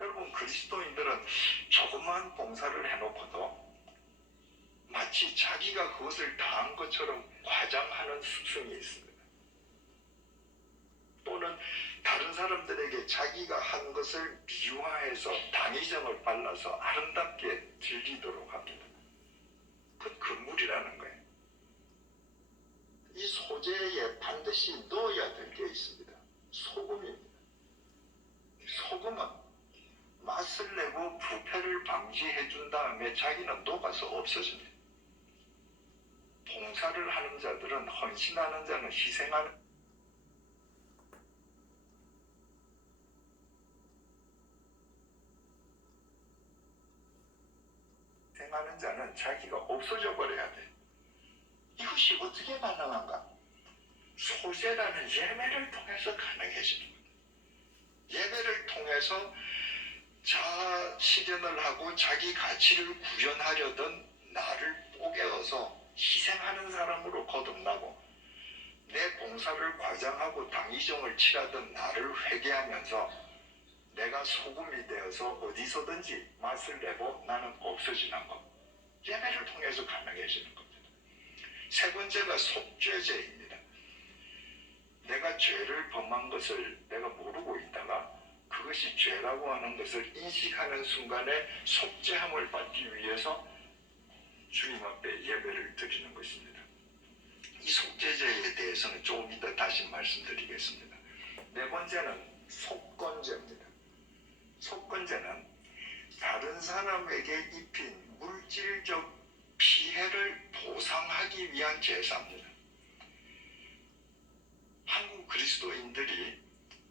여러분 그리스도인들은 조그만 봉사를 해놓고도 마치 자기가 그것을 다한 것처럼 과장하는 습성이 있습니다. 또는 다른 사람들에게 자기가 한 것을 미화해서 당위정을 발라서 아름답게 들리도록 합니다. 그건 금물이라는 거예요. 이 소재에 반드시 넣어야 될 게 있습니다. 소금입니다. 소금은 맛을 내고 부패를 방지해 준 다음에 자기는 녹아서 없어집니다. 봉사를 하는 자들은 헌신하는 자는 희생하는 자는 자기가 없어져 버려야 돼. 이것이 어떻게 가능한가? 소제라는 예배를 통해서 가능해지는 겁니다. 예배를 통해서 자아 실현을 하고 자기 가치를 구현하려던 나를 뽀개어서 희생하는 사람으로 거듭나고 내 봉사를 과장하고 당위정을 칠하던 나를 회개하면서 내가 소금이 되어서 어디서든지 맛을 내고 나는 없어지는 것. 예배를 통해서 가능해지는 겁니다. 세 번째가 속죄제입니다. 내가 죄를 범한 것을 내가 모르고 있다가 그것이 죄라고 하는 것을 인식하는 순간에 속죄함을 받기 위해서 주님 앞에 예배를 드리는 것입니다. 이 속죄제에 대해서는 조금 이따 다시 말씀드리겠습니다. 네 번째는 속건제입니다. 속건제는 다른 사람에게 입힌 물질적 피해를 보상하기 위한 제사입니다. 한국 그리스도인들이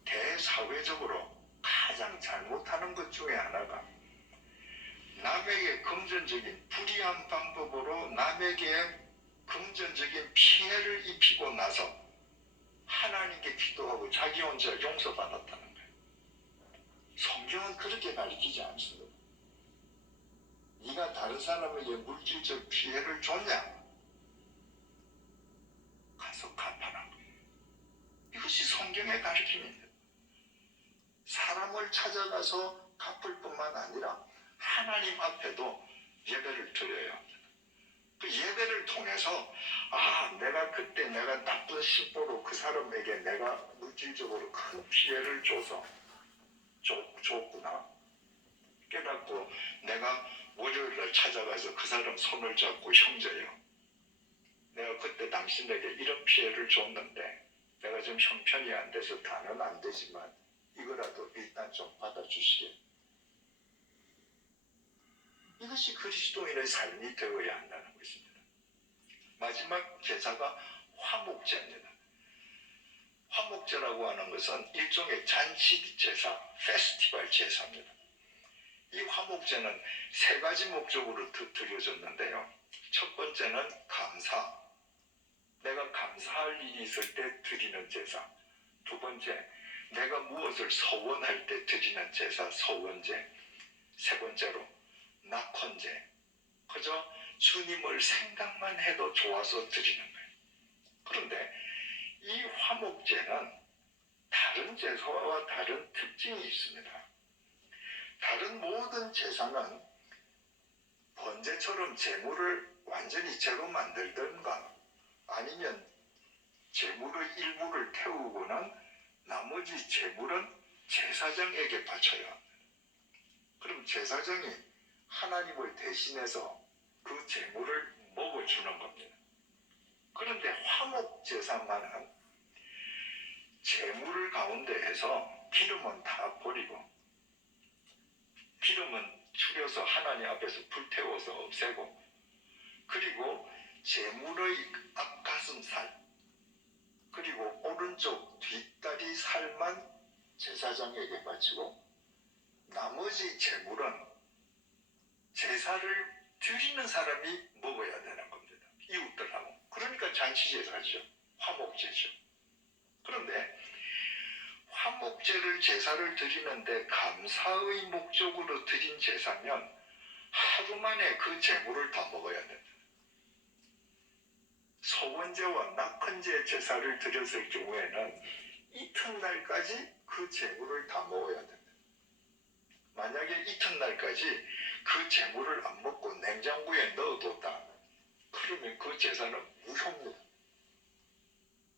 대사회적으로 가장 잘못하는 것 중에 하나가 남에게 금전적인 불이한 방법으로 남에게 금전적인 피해를 입히고 나서 하나님께 기도하고 자기 혼자 용서받았다는 거예요. 성경은 그렇게 가르치지 않습니다. 네가 다른 사람에게 물질적 피해를 줬냐? 가서 갚아라. 이것이 성경의 가르침입니다. 사람을 찾아가서 갚을 뿐만 아니라 하나님 앞에도 예배를 드려야 합니다. 그 예배를 통해서 내가 그때 내가 나쁜 심보로 그 사람에게 내가 물질적으로 큰 피해를 줘서 줬구나 깨닫고 내가 월요일날 찾아가서 그 사람 손을 잡고 형제요, 내가 그때 당신에게 이런 피해를 줬는데 내가 좀 형편이 안 돼서 다는 안 되지만 이거라도 일단 좀 받아주시게. 이것이 그리스도인의 삶이 되어야 한다는 것입니다. 마지막 제사가 화목제입니다. 화목제라고 하는 것은 일종의 잔치 제사, 페스티벌 제사입니다. 이 화목제는 세 가지 목적으로 드려졌는데요. 첫 번째는 감사, 내가 감사할 일이 있을 때 드리는 제사. 두 번째, 내가 무엇을 서원할 때 드리는 제사, 서원제. 세 번째로 낙헌제, 그저 주님을 생각만 해도 좋아서 드리는 거예요. 그런데 이 화목제는 다른 제사와 다른 특징이 있습니다. 다른 모든 제사는 번제처럼 제물을 완전히 제로 만들든가 아니면 제물의 일부를 태우고는 나머지 제물은 제사장에게 바쳐야 합니다. 그럼 제사장이 하나님을 대신해서 그 제물을 먹어주는 겁니다. 그런데 화목제사만은 제물을 가운데에서 기름은 다 버리고, 기름은 추려서 하나님 앞에서 불태워서 없애고, 그리고 제물의 앞가슴살 그리고 오른쪽 뒷다리 살만 제사장에게 바치고 나머지 제물은 제사를 드리는 사람이 먹어야 되는 겁니다. 이웃들하고. 그러니까 잔치제사죠. 화목제죠. 그런데 화목제를 제사를 드리는데 감사의 목적으로 드린 제사면 하루 만에 그 제물을 다 먹어야 됩니다. 소원제와 낙헌제 제사를 드렸을 경우에는 이튿날까지 그 제물을 다 먹어야 됩니다. 만약에 이튿날까지 그 제물을 안 먹고 냉장고에 넣어뒀다, 그러면 그 제사는 무효입니다.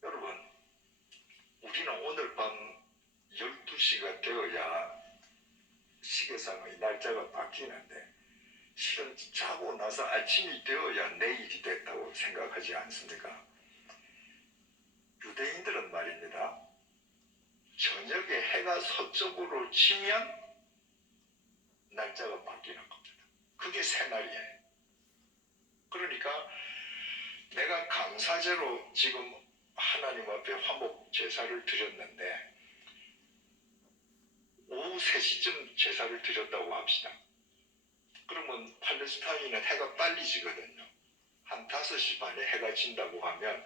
여러분, 우리는 오늘 밤 12시가 되어야 시계상의 날짜가 바뀌는데 실은 자고 나서 아침이 되어야 내일이 됐다고 생각하지 않습니까? 유대인들은 말입니다, 저녁에 해가 서쪽으로 치면 날짜가 바뀌는 겁니다. 그게 새날이에요. 그러니까 내가 감사제로 지금 하나님 앞에 화목 제사를 드렸는데 오후 3시쯤 제사를 드렸다고 합시다. 그러면 팔레스타인은 해가 빨리 지거든요. 한 5시 반에 해가 진다고 하면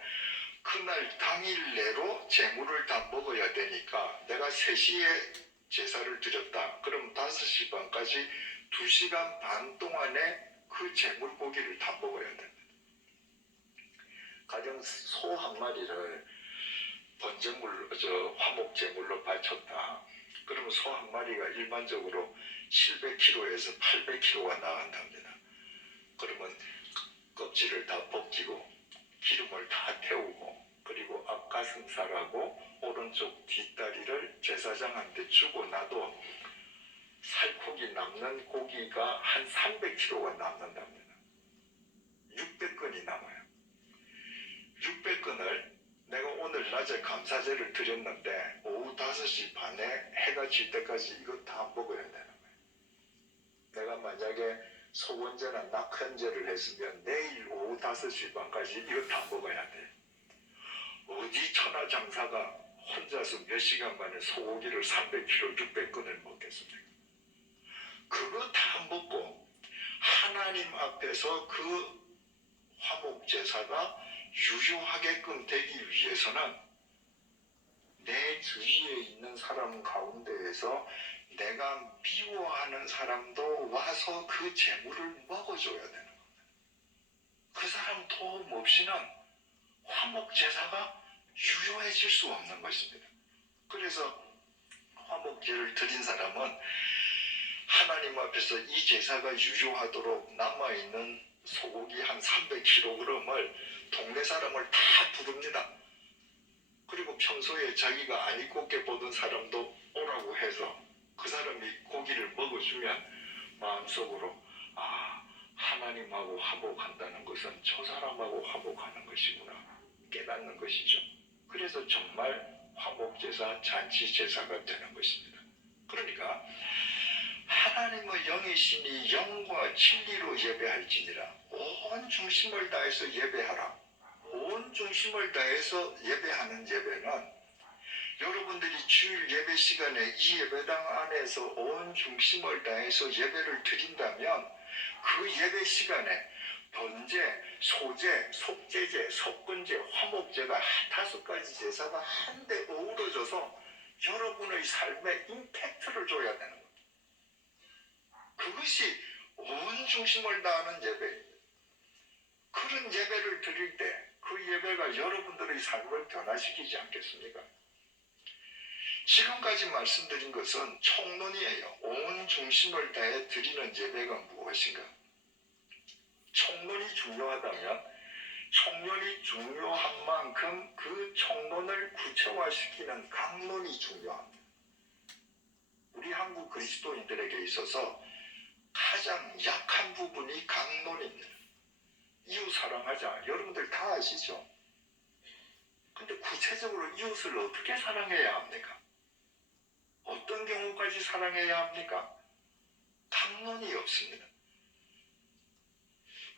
그날 당일 내로 제물을 다 먹어야 되니까 내가 3시에 제사를 드렸다. 그럼 5시 반까지 2시간 반 동안에 그 제물 고기를 다 먹어야 됩니다. 가령 소 한 마리를 화목제물로 바쳤다. 그러면 소 한 마리가 일반적으로 700kg에서 800kg가 나간답니다. 그러면 껍질을 다 벗기고 기름을 다 태우고 그리고 앞가슴살하고 오른쪽 뒷다리를 제사장한테 주고 나도 살코기 남는 고기가 한 300kg가 남는답니다. 600근이 남아요. 600근을 내가 오늘 낮에 감사제를 드렸는데 오후 5시 반에 해가 질 때까지 이거 다 먹어야 되는 거예요. 내가 만약에 소원제나 낙헌제를 했으면 내일 오후 5시 반까지 이거 다 먹어야 돼. 어디 천하장사가 혼자서 몇 시간 만에 소고기를 300kg, 600근을 먹겠습니까? 그거 다 먹고 하나님 앞에서 그 화목제사가 유효하게끔 되기 위해서는 내 주위에 있는 사람 가운데에서 내가 미워하는 사람도 와서 그 제물을 먹어줘야 되는 겁니다. 그 사람 도움 없이는 화목제사가 유효해질 수 없는 것입니다. 그래서 화목제를 드린 사람은 하나님 앞에서 이 제사가 유효하도록 남아있는 소고기 한 300kg을 동네 사람을 다 부릅니다. 그리고 평소에 자기가 안 익곱게 보던 사람도 오라고 해서 그 사람이 고기를 먹어주면 마음속으로 하나님하고 화목한다는 것은 저 사람하고 화목하는 것이구나 깨닫는 것이죠. 그래서 정말 화목제사, 잔치제사가 되는 것입니다. 그러니까 하나님의 영이시니 영과 진리로 예배할지니라. 온 중심을 다해서 예배하라. 온 중심을 다해서 예배하는 예배는 여러분들이 주일 예배 시간에 이 예배당 안에서 온 중심을 다해서 예배를 드린다면 그 예배 시간에 번제, 소제, 속제제, 속건제, 화목제가 5가지 제사가 한데 어우러져서 여러분의 삶에 임팩트를 줘야 되는 거예요. 그것이 온 중심을 다하는 예배입니다. 그런 예배를 드릴 때 그 예배가 여러분들의 삶을 변화시키지 않겠습니까? 지금까지 말씀드린 것은 총론이에요. 온 중심을 다해 드리는 예배가 무엇인가? 총론이 중요하다면 총론이 중요한 만큼 그 총론을 구체화시키는 강론이 중요합니다. 우리 한국 그리스도인들에게 있어서 가장 약한 부분이 강론입니다. 이웃 사랑하자. 여러분들 다 아시죠? 근데 구체적으로 이웃을 어떻게 사랑해야 합니까? 어떤 경우까지 사랑해야 합니까? 강론이 없습니다.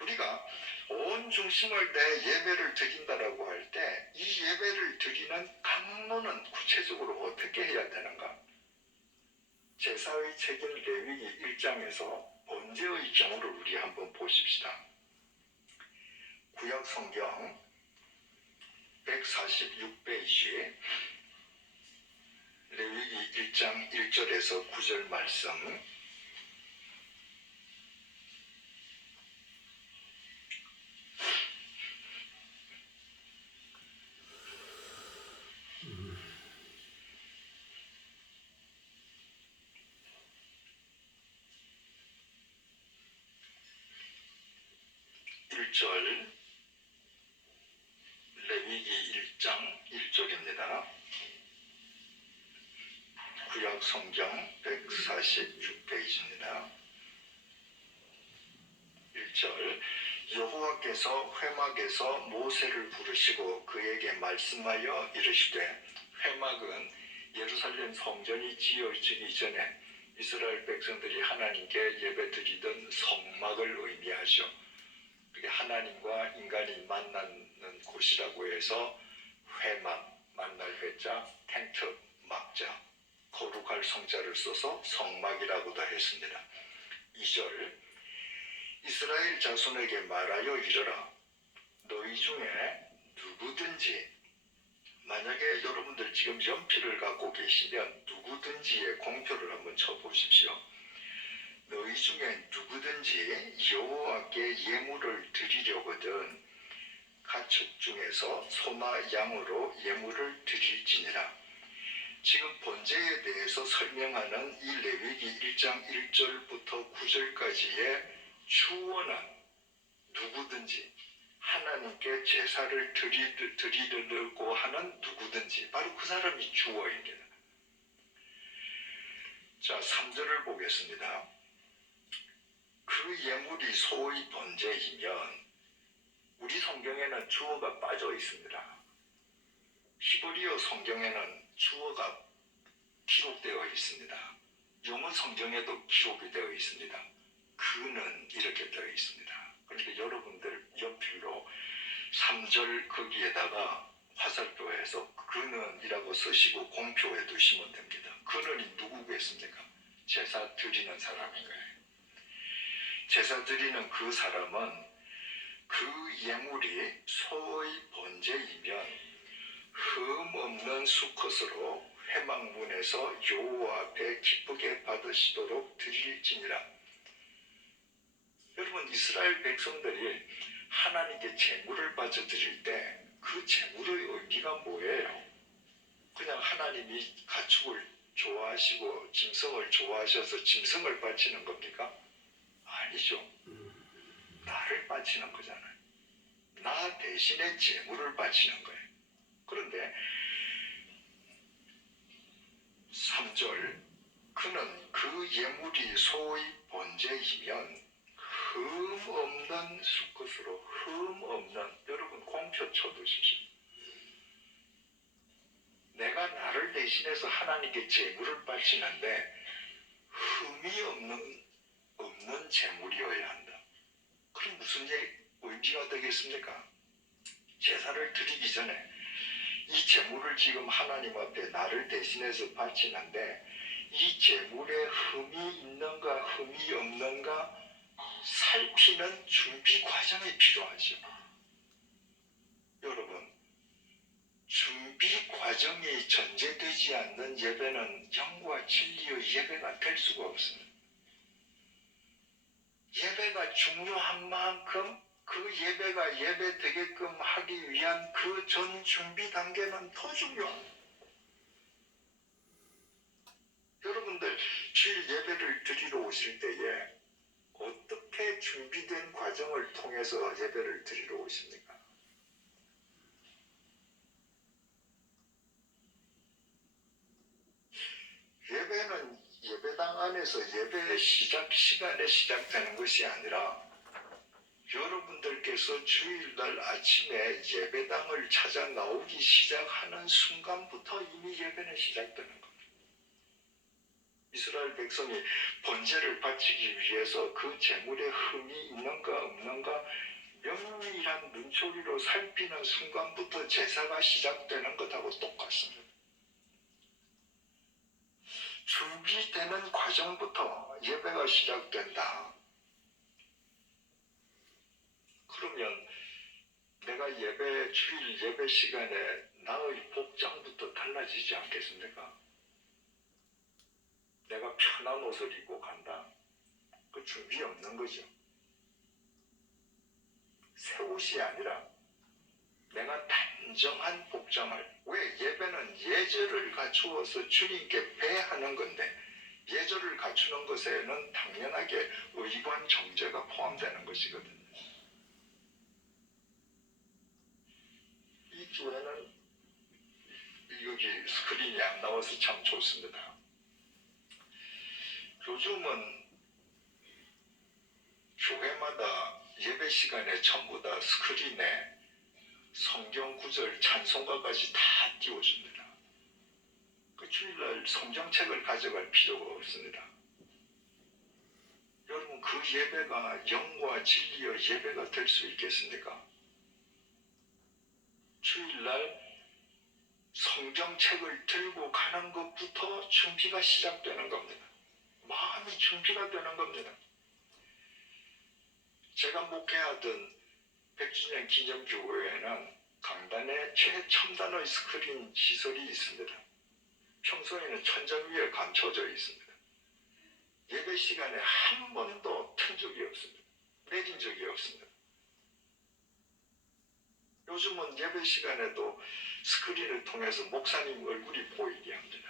우리가 온 중심을 내 예배를 드린다라고 할 때 이 예배를 드리는 강론은 구체적으로 어떻게 해야 되는가? 제사의 책인 레위기 1장에서 번제의 경우를 우리 한번 보십시다. 구약 성경 146페이지 레위기 1장 1절에서 9절 말씀. 레위기 1장 1절입니다. 구약 성경 146페이지입니다. 1절 여호와께서 회막에서 모세를 부르시고 그에게 말씀하여 이르시되 회막은 예루살렘 성전이 지어지기 전에 이스라엘 백성들이 하나님께 예배드리던 성막을 의미하죠. 그게 하나님과 인간이 만나는 곳이라고 해서 회막, 만날 회자, 텐트, 막자, 거룩할 성자를 써서 성막이라고도 했습니다. 2절 이스라엘 자손에게 말하여 이르라. 너희 중에 누구든지, 만약에 여러분들 지금 연필을 갖고 계시면 누구든지의 공표를 한번 쳐보십시오. 너희 중에 누구든지 여호와께 예물을 드리려거든 가축 중에서 소나 양으로 예물을 드릴지니라. 지금 번제에 대해서 설명하는 이 레위기 1장 1절부터 9절까지의 주어는 누구든지 하나님께 제사를 드리려고 하는 누구든지 바로 그 사람이 주어입니다. 자, 3절을 보겠습니다. 그 예물이 소의 번제이면 우리 성경에는 주어가 빠져 있습니다. 히브리어 성경에는 주어가 기록되어 있습니다. 영어 성경에도 기록이 되어 있습니다. 그는 이렇게 되어 있습니다. 그러니까 여러분들 연필로 3절 거기에다가 화살표해서 그는이라고 쓰시고 공표해 두시면 됩니다. 그는이 누구겠습니까? 제사 드리는 사람인 거예요. 제사 드리는 그 사람은 그 예물이 소의 번제이면 흠 없는 수컷으로 회막문에서 여호와 앞에 기쁘게 받으시도록 드릴지니라. 여러분, 이스라엘 백성들이 하나님께 제물을 바쳐 드릴 때 그 재물의 의미가 뭐예요? 그냥 하나님이 가축을 좋아하시고 짐승을 좋아하셔서 짐승을 바치는 겁니까? 아니죠. 나를 바치는 거잖아요. 나 대신에 재물을 바치는 거예요. 그런데 3절 그는 그 예물이 소의 번제이면 흠 없는 수컷으로 흠 없는 여러분 공표 쳐두십시오. 내가 나를 대신해서 하나님께 제물을 바치는데 흠이 없는 제물이어야 한다. 그럼 무슨 의미가 되겠습니까? 제사를 드리기 전에 이 제물을 지금 하나님 앞에 나를 대신해서 바치는데 이 제물에 흠이 있는가 흠이 없는가 살피는 준비 과정이 필요하죠. 여러분, 준비 과정이 전제되지 않는 예배는 영과 진리의 예배가 될 수가 없습니다. 예배가 중요한 만큼 그 예배가 예배되게끔 하기 위한 그 전 준비 단계는 더 중요합니다. 여러분들 주일 예배를 드리러 오실 때에 어떻게 준비된 과정을 통해서 예배를 드리러 오십니까? 예배는 예배당 안에서 예배의 시작 시간에 시작되는 것이 아니라 여러분들께서 주일날 아침에 예배당을 찾아 나오기 시작하는 순간부터 이미 예배는 시작되는 겁니다. 이스라엘 백성이 번제를 바치기 위해서 그 제물에 흠이 있는가 없는가 면밀한 눈초리로 살피는 순간부터 제사가 시작되는 것하고 똑같습니다. 준비되는 과정부터 예배가 시작된다. 그러면 내가 주일 예배 시간에 나의 복장부터 달라지지 않겠습니까? 내가 편한 옷을 입고 간다. 그 준비 없는 거죠. 새 옷이 아니라 내가 단정한 복장을, 왜 예배는 예절을 갖추어서 주님께 배하는 건데 예절을 갖추는 것에는 당연하게 의관 정제가 포함되는 것이거든요. 이 주에는 여기 스크린이 안 나와서 참 좋습니다. 요즘은 교회마다 예배 시간에 전부 다 스크린에 성경 구절 찬송가까지 다 띄워줍니다. 그 주일날 성경책을 가져갈 필요가 없습니다. 여러분 그 예배가 영과 진리의 예배가 될 수 있겠습니까? 주일날 성경책을 들고 가는 것부터 준비가 시작되는 겁니다. 마음이 준비가 되는 겁니다. 제가 목회하던 100주년 기념교회에는 강단에 최첨단의 스크린 시설이 있습니다. 평소에는 천장 위에 감춰져 있습니다. 예배 시간에 한 번도 튼 적이 없습니다. 내린 적이 없습니다. 요즘은 예배 시간에도 스크린을 통해서 목사님 얼굴이 보이게 합니다.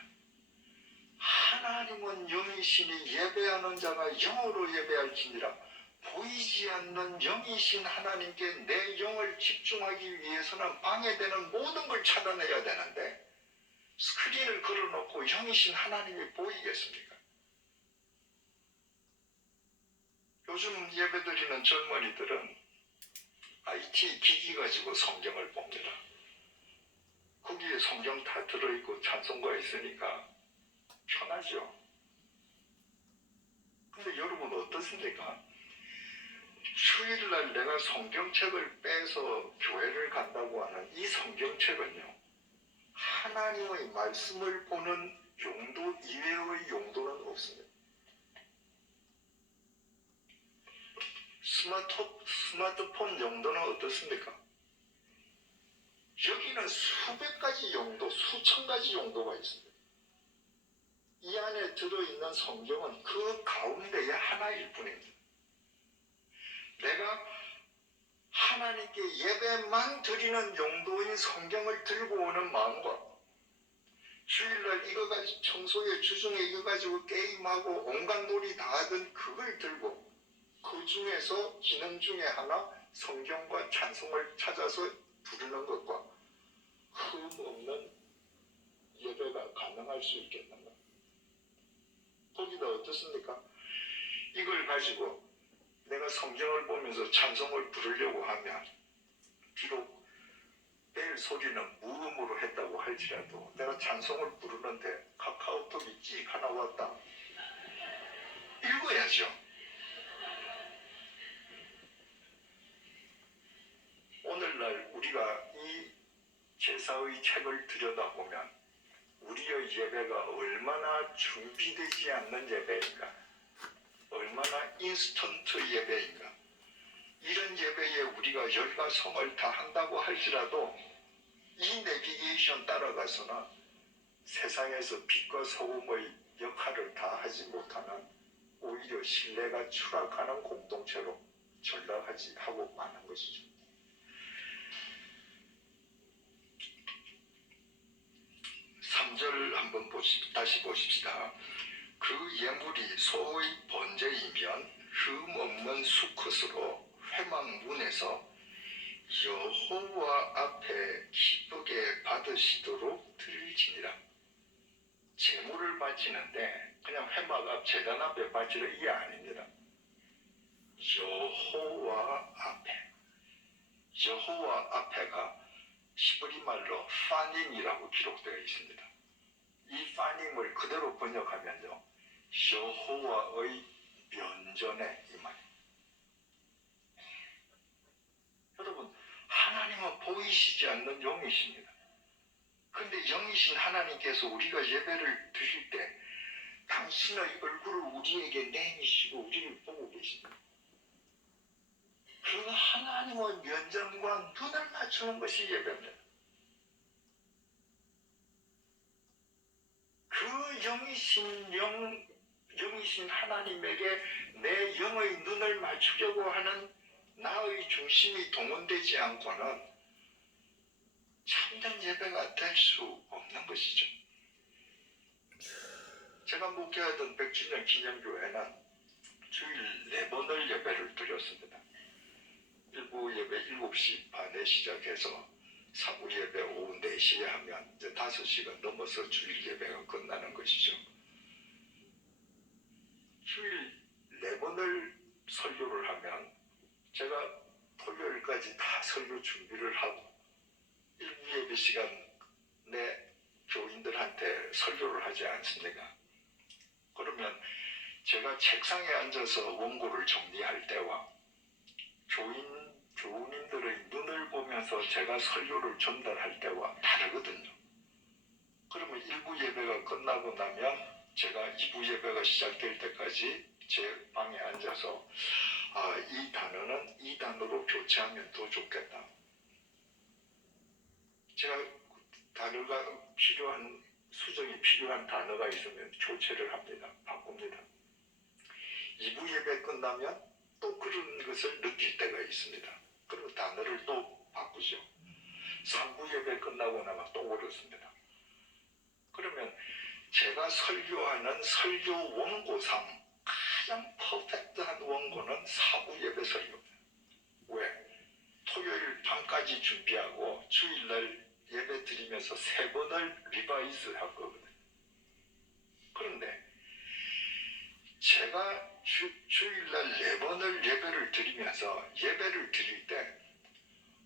하나님은 영이시니 예배하는 자가 영으로 예배할지니라. 보이지 않는 영이신 하나님께 내 영을 집중하기 위해서는 방해되는 모든 걸 차단해야 되는데 스크린을 걸어놓고 영이신 하나님이 보이겠습니까? 요즘 예배드리는 젊은이들은 IT 기기 가지고 성경을 봅니다. 거기에 성경 다 들어있고 찬송가 있으니까 편하죠. 근데 여러분 어떻습니까? 주일날 내가 성경책을 빼서 교회를 간다고 하는 이 성경책은요, 하나님의 말씀을 보는 용도 이외의 용도는 없습니다. 스마트폰 용도는 어떻습니까? 여기는 수백 가지 용도, 수천 가지 용도가 있습니다. 이 안에 들어있는 성경은 그 가운데의 하나일 뿐입니다. 내가 하나님께 예배만 드리는 용도인 성경을 들고 오는 마음과 주일날 이거 가지고 청소에 주중에 이거 가지고 게임하고 온갖 놀이 다 하던 그걸 들고 그 중에서 기능 중에 하나 성경과 찬송을 찾아서 부르는 것과 흠 없는 예배가 가능할 수 있겠는가? 거기다 어떻습니까? 이걸 가지고 내가 성경을 보면서 찬송을 부르려고 하면 비록 벨 소리는 무음으로 했다고 할지라도 내가 찬송을 부르는데 카카오톡이 찍 하나 왔다. 읽어야죠. 오늘날 우리가 이 제사의 책을 들여다보면 우리의 예배가 얼마나 준비되지 않는 예배인가, 얼마나 인스턴트 예배인가. 이런 예배에 우리가 열과 성을 다 한다고 할지라도 이 내비게이션 따라가서는 세상에서 빛과 소금의 역할을 다 하지 못하는 오히려 신뢰가 추락하는 공동체로 전락하지 하고 마는 것이죠. 3절 한번 다시 보십시다. 그 예물이 소의 번제이면 흠 없는 수컷으로 회막문에서 여호와 앞에 기쁘게 받으시도록 드릴지니라. 제물을 바치는데 그냥 회막 앞 제단 앞에 바치는 이게 아닙니다. 여호와 앞에. 여호와 앞에가 히브리 말로 파님이라고 기록되어 있습니다. 이 파님을 그대로 번역하면요, 여호와의 면전에 이 말입니다. 여러분, 하나님은 보이시지 않는 영이십니다. 근데 영이신 하나님께서 우리가 예배를 드릴 때 당신의 얼굴을 우리에게 내미시고 우리를 보고 계십니다. 그 하나님의 면전과 눈을 맞추는 것이 예배입니다. 그 영이신 하나님에게 내 영의 눈을 맞추려고 하는 나의 중심이 동원되지 않고는 참된 예배가 될 수 없는 것이죠. 제가 목회하던 100주년 기념교회는 주일 4번을 예배를 드렸습니다. 일부 예배 7시 반에 시작해서 사부 예배 오후 4시에 하면 이제 5시간 넘어서 주일 예배가 끝나는 것이죠. 주일 4번을 설교를 하면 제가 토요일까지 다 설교 준비를 하고 일부 예배 시간에 교인들한테 설교를 하지 않습니까? 그러면 제가 책상에 앉아서 원고를 정리할 때와 교우님들의 눈을 보면서 제가 설교를 전달할 때와 다르거든요. 그러면 1부 예배가 끝나고 나면 제가 2부 예배가 시작될 때까지 제 방에 앉아서 이 단어는 이 단어로 교체하면 더 좋겠다. 제가 단어가 필요한, 수정이 필요한 단어가 있으면 교체를 합니다. 바꿉니다. 2부 예배 끝나면 또 그런 것을 느낄 때가 있습니다. 그리고 단어를 또 바꾸죠. 3부 예배 끝나고 나면 또 그렇습니다. 그러면 제가 설교하는 설교 원고상 가장 퍼펙트한 원고는 4부 예배 설교입니다. 왜? 토요일 밤까지 준비하고 주일날 예배 드리면서 3번을 리바이스 할 거거든요. 그런데 제가 주일날 4번을 예배를 드리면서 예배를 드릴 때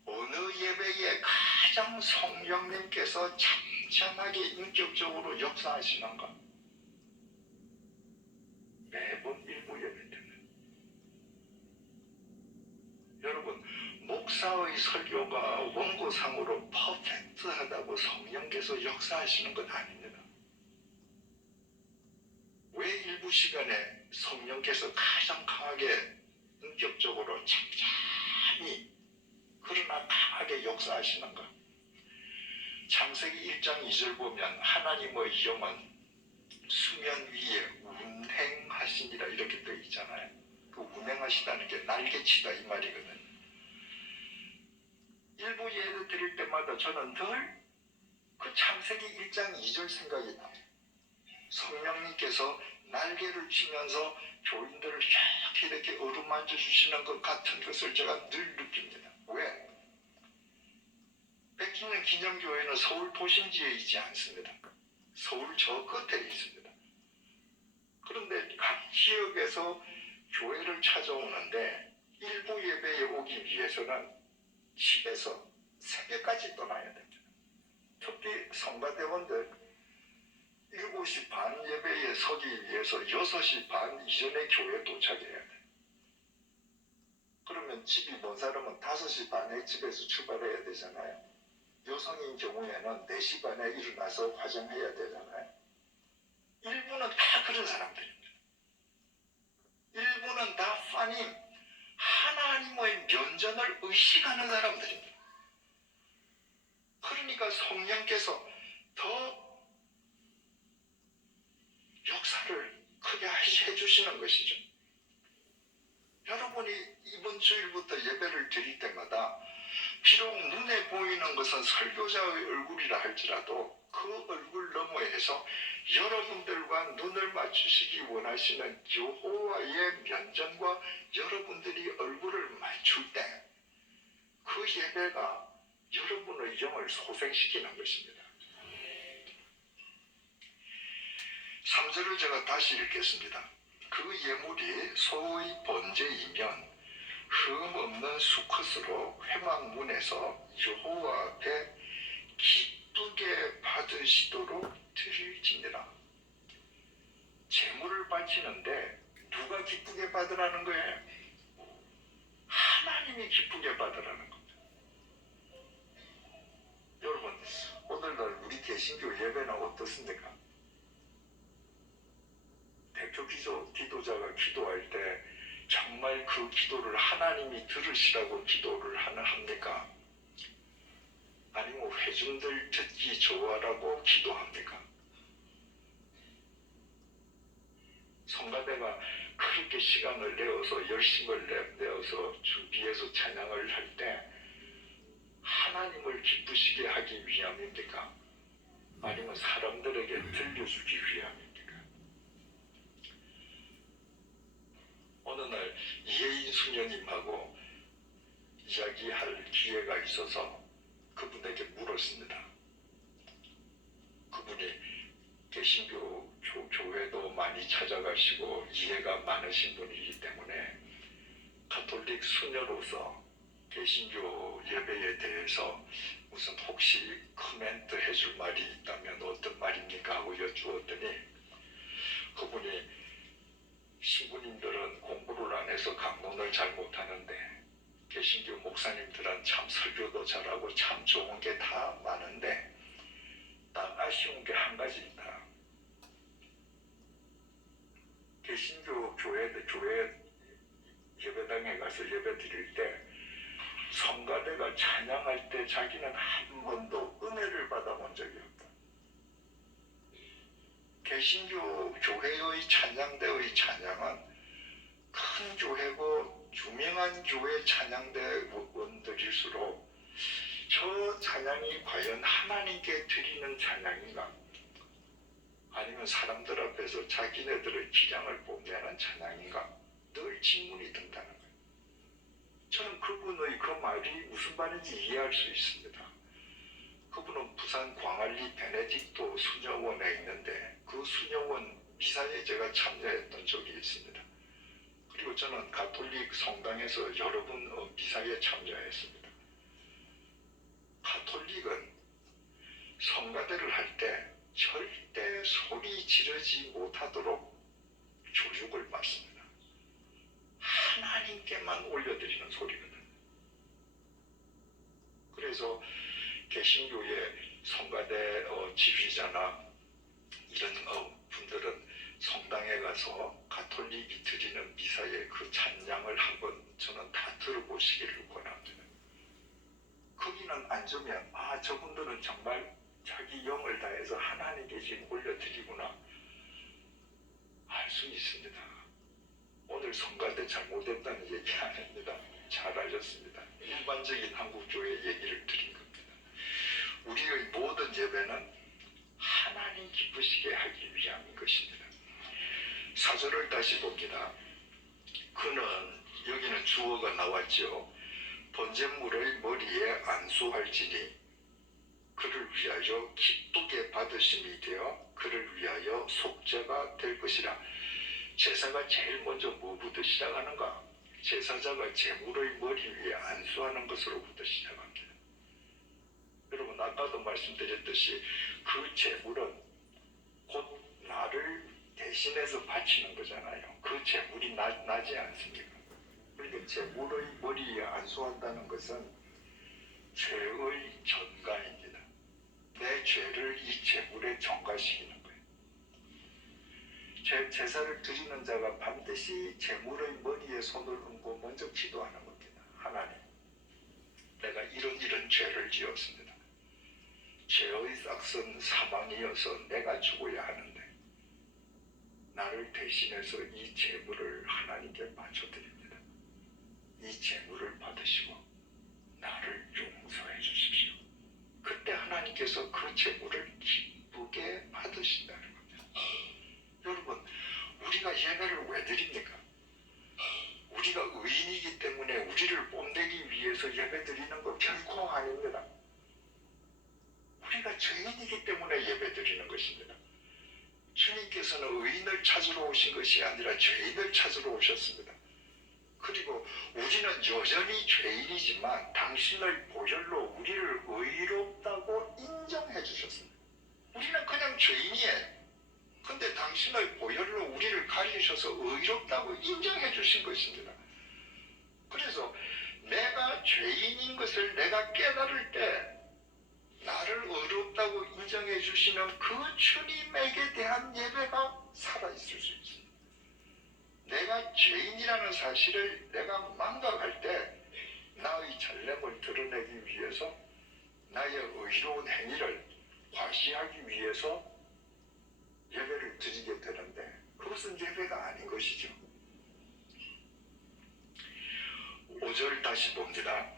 어느 예배에 가장 성령님께서 찬찬하게 인격적으로 역사하시는가? 매번 1부 예배 때는. 여러분, 목사의 설교가 원고상으로 퍼펙트하다고 성령께서 역사하시는 건 아닙니다. 왜 일부 시간에 성령께서 가장 강하게 인격적으로 찬찬히 그러나 강하게 역사하시는가? 창세기 1장 2절 보면 하나님의 영은 수면 위에 운행하시니라 이렇게 되어 있잖아요. 그 운행하시다는 게 날개치다 이 말이거든요. 일부 예를 드릴 때마다 저는 늘 그 창세기 1장 2절 생각이 나요. 성령님께서 날개를 치면서 교인들을 이렇게 어루만져 주시는 것 같은 것을 제가 늘 느낍니다. 왜? 백기년 기념교회는 서울 도심지에 있지 않습니다. 서울 저 끝에 있습니다. 그런데 각 지역에서 교회를 찾아오는데 일부 예배에 오기 위해서는 집에서 새벽까지 떠나야 됩니다. 특히 성가대원들 7시 반 예배에 서기 위해서 6시 반 이전에 교회에 도착해야 돼요. 그러면 집이 먼 사람은 5시 반에 집에서 출발해야 되잖아요. 여성인 경우에는 4시 반에 일어나서 화장해야 되잖아요. 일부는 다 그런 사람들입니다. 일부는 다 파님, 하나님의 면전을 의식하는 사람들입니다. 그러니까 성령께서 더 역사를 크게 해주시는 것이죠. 여러분이 이번 주일부터 예배를 드릴 때마다 비록 눈에 보이는 것은 설교자의 얼굴이라 할지라도 그 얼굴 너머에서 여러분들과 눈을 맞추시기 원하시는 여호와의 면전과 여러분들이 얼굴을 맞출 때 그 예배가 여러분의 영을 소생시키는 것입니다. 3절을 제가 다시 읽겠습니다. 그 예물이 소의 번제이면 흠 없는 수컷으로 회막문에서 여호와 앞에 기쁘게 받으시도록 드릴지니라. 제물을 바치는데 누가 기쁘게 받으라는 거예요? 하나님이 기쁘게 받으라는 겁니다. 여러분, 오늘날 우리 개신교 예배는 어떻습니까? 대표 기도자가 기도할 때 정말 그 기도를 하나님이 들으시라고 기도를 합니까? 아니면 회중들 듣기 좋아라고 기도합니까? 성가대가 그렇게 시간을 내어서 열심을 내어서 준비해서 찬양을 할 때 하나님을 기쁘시게 하기 위함입니까? 아니면 사람들에게 들려주기 위함입니까? 어느 날 이혜인 수녀님하고 이야기할 기회가 있어서 그분에게 물었습니다. 그분이 개신교 교회도 많이 찾아가시고 이해가 많으신 분이기 때문에 가톨릭 수녀로서 개신교 예배에 대해서 무슨 혹시 코멘트 해줄 말이 있다면 어떤 말입니까? 하고 여쭈었더니 그분이 신부님들은 공부를 안 해서 강론을 잘 못하는데 개신교 목사님들은 참 설교도 잘하고 참 좋은 게 다 많은데 딱 아쉬운 게 한 가지 있다. 개신교 교회 예배당에 가서 예배 드릴 때 성가대가 찬양할 때 자기는 한 번도 은혜를 받아본 적이 없다. 개신교 교회의 찬양대의 찬양은 큰 교회고 유명한 교회 찬양대원들일수록 저 찬양이 과연 하나님께 드리는 찬양인가? 아니면 사람들 앞에서 자기네들의 기량을 뽐내는 찬양인가? 늘 질문이 든다는 거예요. 저는 그분의 그 말이 무슨 말인지 이해할 수 있습니다. 그분은 부산 광안리 베네딕토 수녀원에 있는데 그 수녀원 미사에 제가 참여했던 적이 있습니다. 그리고 저는 가톨릭 성당에서 여러 번 미사에 참여했습니다. 가톨릭은 성가대를 할 때 절대 소리 지르지 못하도록 교육을 받습니다. 하나님께만 올려드리는 소리거든. 그래서 개신교의 성가대 지휘자나 이런 분들은 성당에 가서 가톨릭이 드리는 미사의 그 찬양을 한번 저는 다 들어보시기를 권합니다. 거기는 앉으면 저분들은 정말 자기 영을 다해서 하나님께 지금 올려드리구나 알 수 있습니다. 오늘 성가대 잘못했다는 얘기 아닙니다. 잘 알렸습니다. 일반적인 한국교회 얘기를 드린 겁니다. 우리의 모든 예배는 하나님 기쁘시게 하기 위함인 것입니다. 4절을 다시 봅니다. 그는, 여기는 주어가 나왔죠. 번제물의 머리에 안수할지니 그를 위하여 기쁘게 받으심이 되어 그를 위하여 속죄가 될 것이라. 제사가 제일 먼저 뭐부터 시작하는가? 제사자가 제물의 머리 위에 안수하는 것으로부터 시작합니다. 여러분, 아까도 말씀드렸듯이 그 제물은 곧 나를 대신해서 바치는 거잖아요. 그 제물이 나지 않습니까? 그러니까 제물의 머리에 안수한다는 것은 죄의 전가입니다. 내 죄를 이 제물에 전가시키는 거예요. 제사를 드리는 자가 반드시 제물의 머리에 손을 얹고 먼저 기도하는 겁니다. 하나님, 내가 이런 죄를 지었습니다. 죄의 싹은 사망이어서 내가 죽어야 하는데 나를 대신해서 이 제물을 하나님께 바쳐드립니다. 이 제물을 받으시고 나를 용서해 주십시오. 그때 하나님께서 그 제물을 기쁘게 받으신다는 겁니다. 여러분, 우리가 예배를 왜 드립니까? 우리가 의인이기 때문에 우리를 뽐내기 위해서 예배 드리는 거 결코 아닙니다. 우리가 죄인이기 때문에 예배 드리는 것입니다. 주님께서는 의인을 찾으러 오신 것이 아니라 죄인을 찾으러 오셨습니다. 그리고 우리는 여전히 죄인이지만 당신의 보혈로 우리를 의롭다고 인정해 주셨습니다. 우리는 그냥 죄인이에요. 근데 당신의 보혈로 우리를 가리셔서 의롭다고 인정해 주신 것입니다. 그래서 내가 죄인인 것을 내가 깨달을 때 나를 의롭다고 인정해 주시는 그 주님에게 대한 예배가 살아있을 수 있습니다. 내가 죄인이라는 사실을 내가 망각할 때 나의 잘됨을 드러내기 위해서 나의 의로운 행위를 과시하기 위해서 예배를 드리게 되는데 그것은 예배가 아닌 것이죠. 5절 다시 봅니다.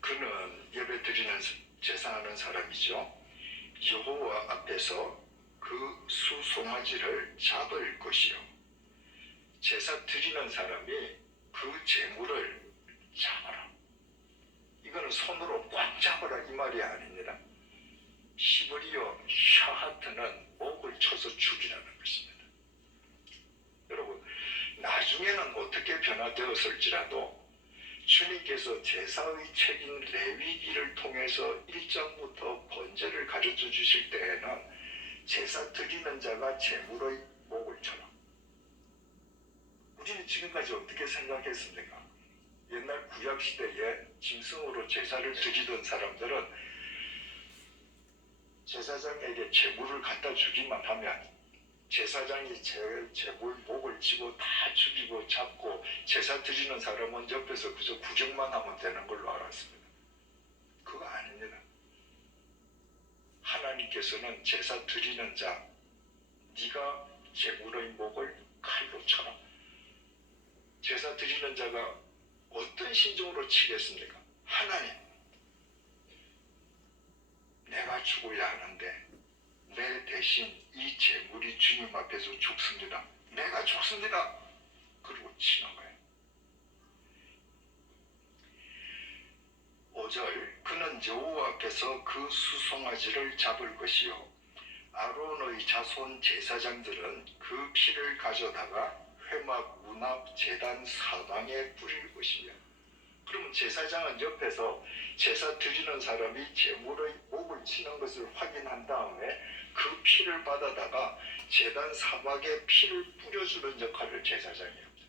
그는 예배 드리는 제사하는 사람이죠. 여호와 앞에서 그 수송아지를 잡을 것이요. 제사 드리는 사람이 그 제물을 잡아라. 이거는 손으로 꽉 잡아라 이 말이 아닙니다. 히브리어 샤하트는 목을 쳐서 죽이라는 것입니다. 여러분, 나중에는 어떻게 변화되었을지라도 주님께서 제사의 책인 레위기를 통해서 1장부터 번제를 가르쳐 주실 때에는 제사 드리는 자가 제물의 목을 쳐라. 우리는 지금까지 어떻게 생각했습니까? 옛날 구약시대에 짐승으로 제사를 드리던 사람들은 제사장에게 제물을 갖다 주기만 하면 제사장이 제물 목을 치고 다 죽이고 잡고 제사 드리는 사람은 옆에서 그저 구경만 하면 되는 걸로 알았습니다. 그거 아닙니다. 하나님께서는 제사 드리는 자, 네가 제물의 목을 칼로 쳐라. 제사 드리는 자가 어떤 심정으로 치겠습니까? 하나님, 내가 죽어야 하는데 내 대신 이 제물이 주님 앞에서 죽습니다. 내가 죽습니다. 그리고 치는 거예요. 5절, 그는 여호와 앞에서 그 수송아지를 잡을 것이요 아론의 자손 제사장들은 그 피를 가져다가 회막 문 앞 제단 사방에 뿌릴 것이며. 그러면 제사장은 옆에서 제사 드리는 사람이 제물의 목을 치는 것을 확인한 다음에 그 피를 받아다가 제단 사막에 피를 뿌려주는 역할을 제사장이 합니다.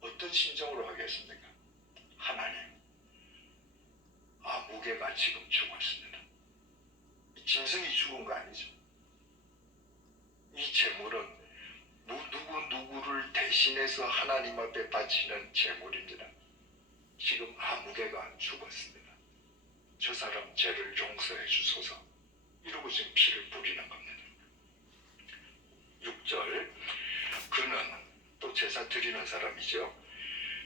어떤 심정으로 하겠습니까? 하나님, 무게가 지금 죽었습니다. 짐승이 죽은 거 아니죠. 이 제물은 누구를 대신해서 하나님 앞에 바치는 제물입니다. 지금 아무개가 죽었습니다. 저 사람 죄를 용서해 주소서. 이러고 지금 피를 뿌리는 겁니다. 6절, 그는 또 제사 드리는 사람이죠.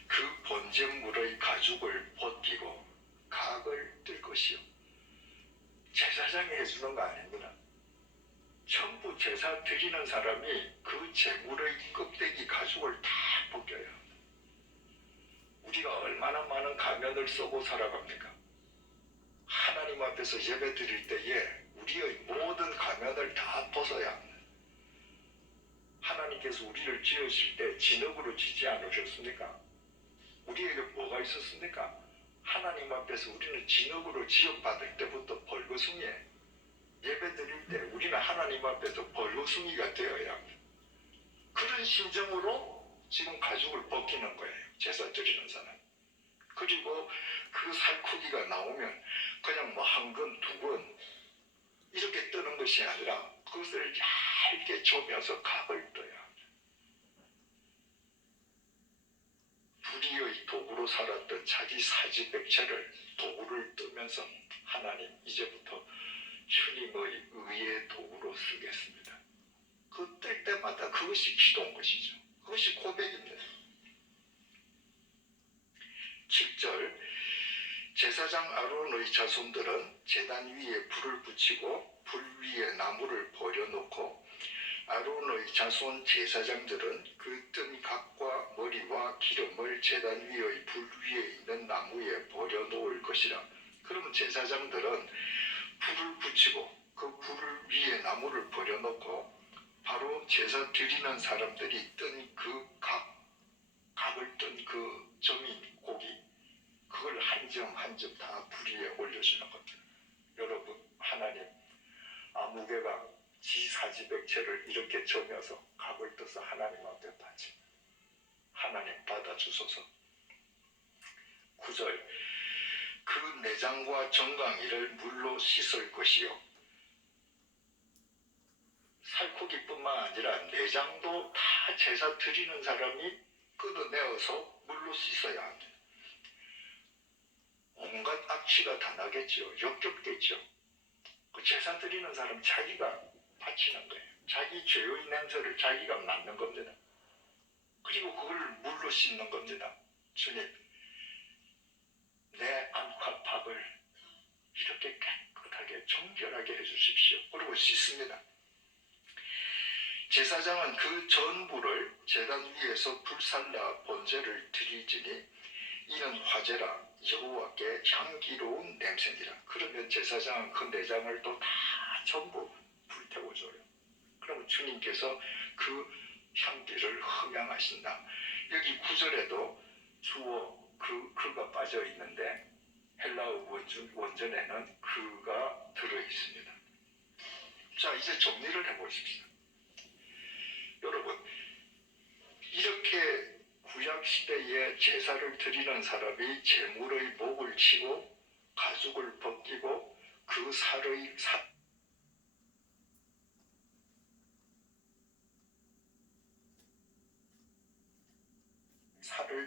그 그 번제물의 가죽을 벗기고 각을 뜰 것이요. 제사장이 해주는 거 아닙니다. 전부 제사 드리는 사람이 그 제물의 껍데기 가죽을 다 벗겨요. 우리가 얼마나 많은 가면을 쓰고 살아갑니까? 하나님 앞에서 예배 드릴 때에 우리의 모든 가면을 다 벗어야 합니다. 하나님께서 우리를 지으실 때 진흙으로 지지 않으셨습니까? 우리에게 뭐가 있었습니까? 하나님 앞에서 우리는 진흙으로 지음받을 때부터 벌거숭이에 예배 드릴 때 우리는 하나님 앞에서 벌거숭이가 되어야 합니다. 그런 심정으로 지금 가죽을 벗기는 거예요. 제사 드리는 사람. 그리고 그 살코기가 나오면 그냥 뭐 한 근, 두 근 이렇게 뜨는 것이 아니라 그것을 얇게 조면서 각을 떠야 합니다. 불의의 도구로 살았던 자기 사지백체를 도구를 뜨면서 하나님 이제부터 주님의 의의 도구로 쓰겠습니다. 그 뜰 때마다 그것이 기도인 것이죠. 그것이 고백입니다. 7절 제사장 아론의 자손들은 제단 위에 불을 붙이고 불 위에 나무를 버려놓고 아론의 자손 제사장들은 그 뜬 각과 머리와 기름을 제단 위의 불 위에 있는 나무에 버려놓을 것이라. 그러면 제사장들은 불을 붙이고 그 불 위에 나무를 버려놓고 바로 제사 드리는 사람들이 뜬 그 각을 뜬 그 점인 고기 그걸 한 점 한 점 다 불 위에 올려주는 겁니다. 여러분 하나님 아무개가 지 사지백체를 이렇게 점여서 각을 떠서 하나님 앞에 바칩니다. 하나님 받아주소서. 9절 그 내장과 정강이를 물로 씻을 것이요. 살코기뿐만 아니라 내장도 다 제사 드리는 사람이 끄어내어서 물로 씻어야 합니다. 온갖 악취가 다 나겠죠. 역겹겠죠. 그 제사 드리는 사람 자기가 바치는 거예요. 자기 죄의 냄새를 자기가 맡는 겁니다. 그리고 그걸 물로 씻는 겁니다. 주님, 내 안과 밥을 이렇게 깨끗하게 정결하게 해주십시오. 그리고 씻습니다. 제사장은 그 전부를 제단 위에서 불살라 번제를 드리지니 이는 화제라 여호와께 향기로운 냄새니라. 그러면 제사장은 그 내장을 또 다 전부 불태워줘요. 그러면 주님께서 그 향기를 흠양하신다. 여기 9절에도 주어 그가 빠져 있는데 헬라어 원전에는 그가 들어 있습니다. 자, 이제 정리를 해보십시다. 여러분, 이렇게 구약시대에 제사를 드리는 사람이 제물의 목을 치고 가죽을 벗기고 그 살을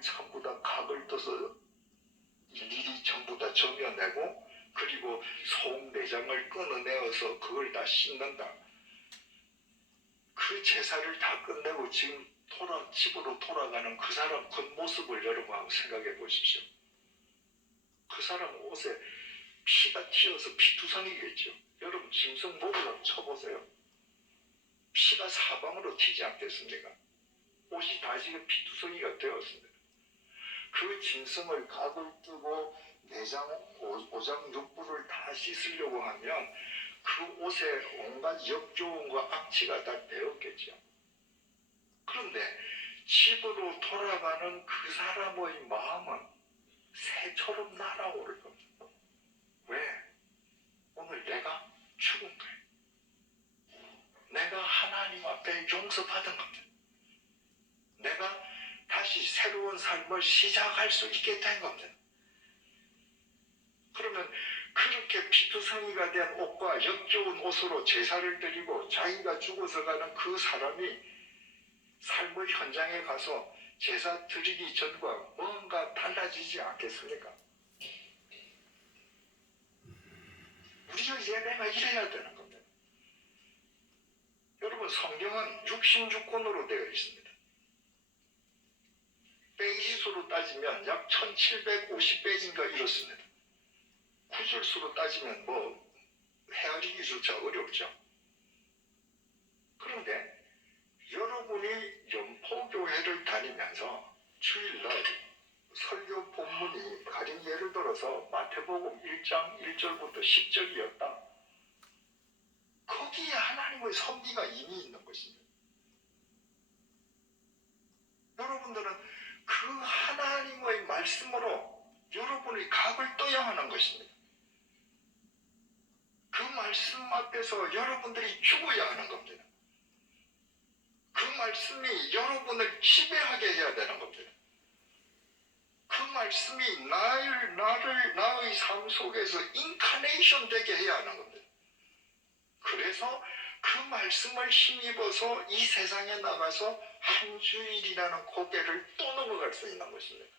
전부 다 각을 떠서 일일이 전부 다 점여내고 그리고 속 내장을 끊어내어서 그걸 다 씻는다. 그 제사를 다 끝내고 지금 집으로 돌아가는 그 사람 겉모습을 여러분 한번 생각해 보십시오. 그 사람 옷에 피가 튀어서 피투성이겠죠. 여러분 짐승 목을 한번 쳐보세요. 피가 사방으로 튀지 않겠습니까? 옷이 다 지금 피투성이가 되었습니다. 그 짐승을 각을 뜨고 내장, 오장육부를 다 씻으려고 하면 그 옷에 온갖 역겨움과 악취가 다 배었겠죠. 그런데 집으로 돌아가는 그 사람의 마음은 새처럼 날아오를 겁니다. 왜? 오늘 내가 죽은 거예요. 내가 하나님 앞에 용서받은 겁니다. 내가 다시 새로운 삶을 시작할 수 있게 된 겁니다. 그러면 그렇게 피투성이가 된 옷과 역겨운 옷으로 제사를 드리고 자기가 죽어서 가는 그 사람이 삶의 현장에 가서 제사 드리기 전과 뭔가 달라지지 않겠습니까? 우리의 예배가 이래야 되는 겁니다. 여러분 성경은 66권으로 되어 있습니다. 페이지수로 따지면 약 1750페이지인가 이렇습니다. 구절수로 따지면 뭐 헤아리기조차 어렵죠. 그런데 여러분이 연포교회를 다니면서 주일날 설교 본문이 가령 예를 들어서 마태복음 1장 1절부터 10절이었다. 거기에 하나님의 섭리가 이미 있는 것입니다. 여러분들은 그 하나님의 말씀으로 여러분의 각을 떠야 하는 것입니다. 그 말씀 앞에서 여러분들이 죽어야 하는 겁니다. 그 말씀이 여러분을 지배하게 해야 되는 겁니다. 그 말씀이 나의 삶 속에서 인카네이션 되게 해야 하는 겁니다. 그래서 그 말씀을 힘입어서 이 세상에 나가서 한 주일이라는 고개를 또 넘어갈 수 있는 것입니다.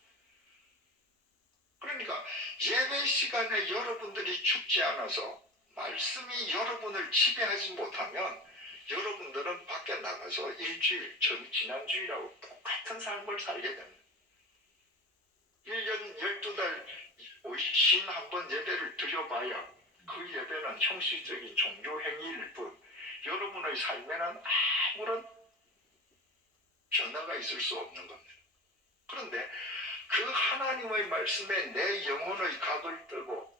그러니까 예배 시간에 여러분들이 죽지 않아서 말씀이 여러분을 지배하지 못하면 여러분들은 밖에 나가서 일주일, 지난주일하고 똑같은 삶을 살게 됩니다. 1년 12달 51번 예배를 드려봐야 그 예배는 형식적인 종교 행위일 뿐 여러분의 삶에는 아무런 변화가 있을 수 없는 겁니다. 그런데 그 하나님의 말씀에 내 영혼의 각을 뜨고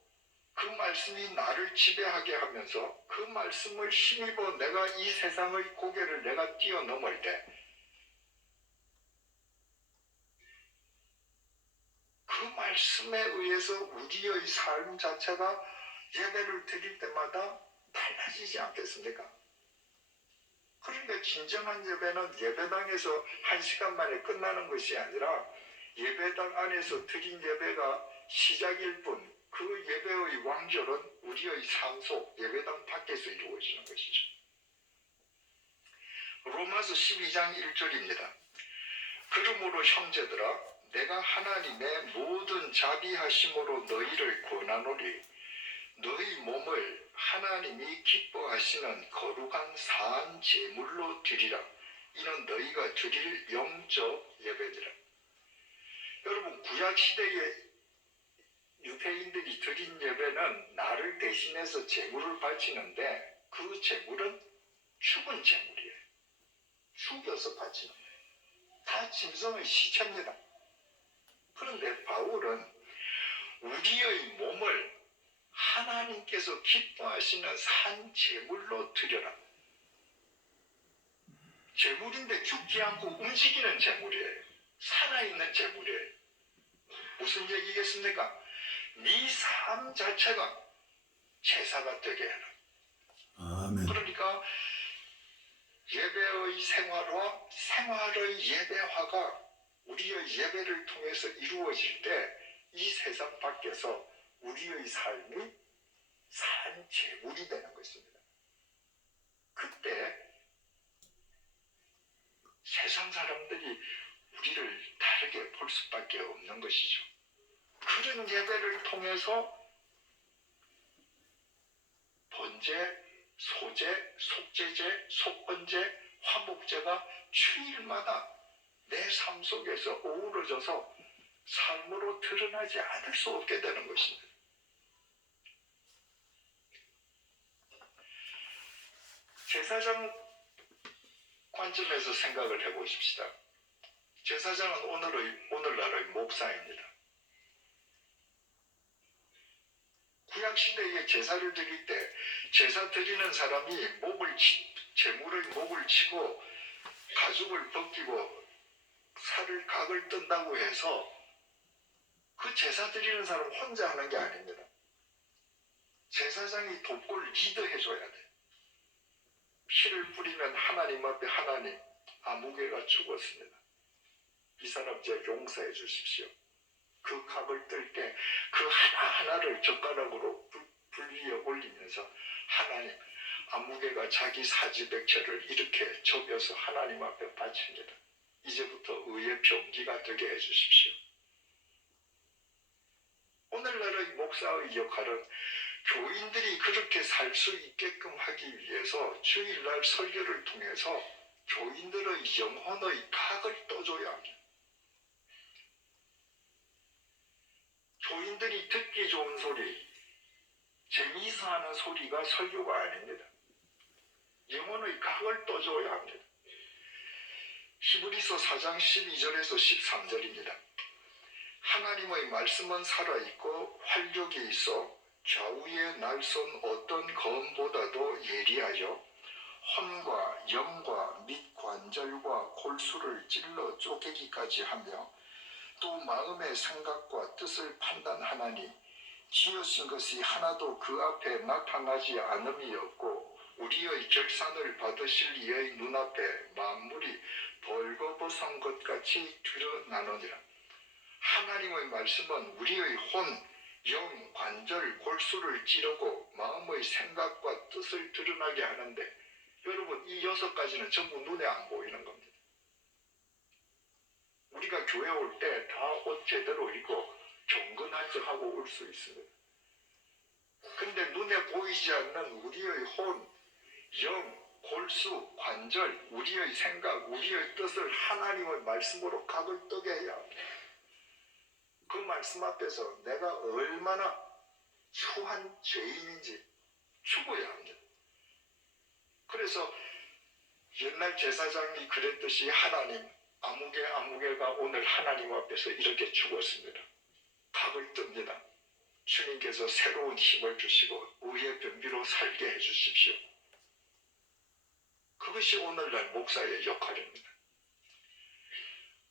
그 말씀이 나를 지배하게 하면서 그 말씀을 힘입어 내가 이 세상의 고개를 내가 뛰어넘을 때 그 말씀에 의해서 우리의 삶 자체가 예배를 드릴 때마다 달라지지 않겠습니까? 그러니까 진정한 예배는 예배당에서 1시간 만에 끝나는 것이 아니라 예배당 안에서 드린 예배가 시작일 뿐 그 예배의 완결은 우리의 삶 속 예배당 밖에서 이루어지는 것이죠. 로마서 12장 1절입니다. 그러므로 형제들아 내가 하나님의 모든 자비하심으로 너희를 권하노니 너희 몸을 하나님이 기뻐하시는 거룩한 사한 제물로 드리라. 이는 너희가 드릴 영적 예배니라. 여러분 구약시대에 유대인들이 드린 예배는 나를 대신해서 제물을 바치는데 그 제물은 죽은 제물이에요. 죽여서 바치는 거예요. 다 짐승의 시체입니다. 그런데 바울은 우리의 몸을 하나님께서 기뻐하시는 산 제물로 드려라. 제물인데 죽지 않고 움직이는 제물이에요. 살아있는 제물이에요. 무슨 얘기겠습니까? 네 삶 자체가 제사가 되게 해라. 아멘. 그러니까 예배의 생활화, 생활의 예배화가 우리의 예배를 통해서 이루어질 때 이 세상 밖에서 우리의 삶이 산 제물이 되는 것입니다. 그때 세상 사람들이 우리를 다르게 볼 수밖에 없는 것이죠. 그런 예배를 통해서 번제, 소제, 속제제, 속번제, 화목제가 주일마다 내 삶 속에서 어우러져서 삶으로 드러나지 않을 수 없게 되는 것입니다. 제사장 관점에서 생각을 해보십시다. 제사장은 오늘날의 목사입니다. 구약시대에 제사를 드릴 때 제사 드리는 사람이 제물의 목을 치고 가죽을 벗기고 살을 각을 뜬다고 해서 그 제사 드리는 사람 혼자 하는 게 아닙니다. 제사장이 돕고 리드해줘야 돼. 피를 뿌리면 하나님 앞에 하나님 아무개가 죽었습니다. 이 사람 제 용서해 주십시오. 그 각을 뜰 때 그 하나하나를 젓가락으로 불 위에 올리면서 하나님 아무개가 자기 사지백체를 이렇게 접여서 하나님 앞에 바칩니다. 이제부터 의의 병기가 되게 해주십시오. 오늘날의 목사의 역할은 교인들이 그렇게 살 수 있게끔 하기 위해서 주일날 설교를 통해서 교인들의 영혼의 각을 떠줘야 합니다. 교인들이 듣기 좋은 소리, 재미있어 하는 소리가 설교가 아닙니다. 영혼의 각을 떠줘야 합니다. 히브리서 4장 12절에서 13절입니다. 하나님의 말씀은 살아있고 활력이 있어 좌우에 날선 어떤 검보다도 예리하여 혼과 영과 및 관절과 골수를 찔러 쪼개기까지 하며 또 마음의 생각과 뜻을 판단하나니 지으신 것이 하나도 그 앞에 나타나지 않음이 없고 우리의 결산을 받으실 이의 눈앞에 만물이 벌거벗은 것 같이 드러나느니라. 하나님의 말씀은 우리의 혼, 영, 관절, 골수를 찌르고 마음의 생각과 뜻을 드러나게 하는데 여러분 이 6가지는 전부 눈에 안 보이는 겁니다. 우리가 교회 올 때 다 옷 제대로 입고 경건한 척하고 올 수 있습니다. 근데 눈에 보이지 않는 우리의 혼, 영, 골수, 관절, 우리의 생각, 우리의 뜻을 하나님의 말씀으로 각을 뜨게 해야 합니다. 그 말씀 앞에서 내가 얼마나 추한 죄인인지 죽어야 합니다. 그래서 옛날 제사장이 그랬듯이 하나님, 아무개가 오늘 하나님 앞에서 이렇게 죽었습니다. 각을 뜹니다. 주님께서 새로운 힘을 주시고 의의 변비로 살게 해주십시오. 그것이 오늘날 목사의 역할입니다.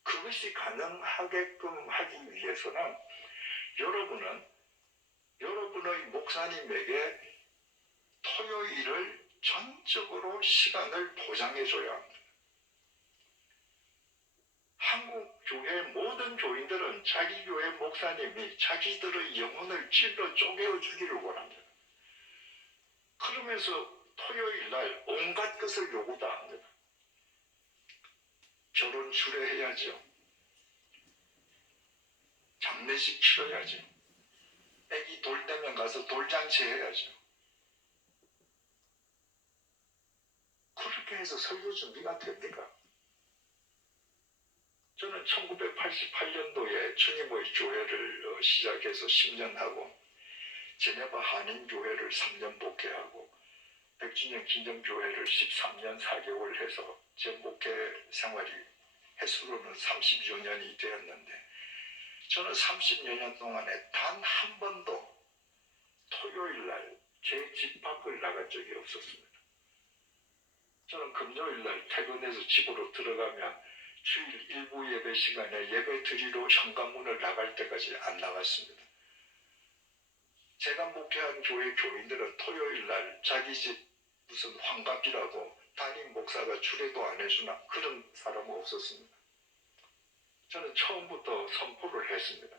그것이 가능하게끔 하기 위해서는 여러분의 목사님에게 토요일을 전적으로 시간을 보장해줘야 합니다. 한국 교회 모든 교인들은 자기 교회 목사님이 자기들의 영혼을 찔러 쪼개어 주기를 원합니다. 그러면서 토요일 날 온갖 것을 요구 다 합니다. 결혼 주례해야죠. 장례식 치러야죠. 애기 돌 때면 가서 돌잔치 해야죠. 그렇게 해서 설교 준비가 됩니까? 저는 1988년도에 주님의 교회를 시작해서 10년 하고 제네바 한인교회를 3년 목회하고 백주년 긴정교회를 13년 4개월 해서 제 목회 생활이 횟수로는 30여 년이 되었는데 저는 30여 년 동안에 단 한 번도 토요일 날 제 집 밖을 나간 적이 없었습니다. 저는 금요일 날 퇴근해서 집으로 들어가면 주일 일부 예배 시간에 예배 드리러 현관문을 나갈 때까지 안 나갔습니다. 제가 목회한 교회 교인들은 토요일 날 자기 집 무슨 환갑이라고 담임 목사가 주례도 안 해주나 그런 사람은 없었습니다. 저는 처음부터 선포를 했습니다.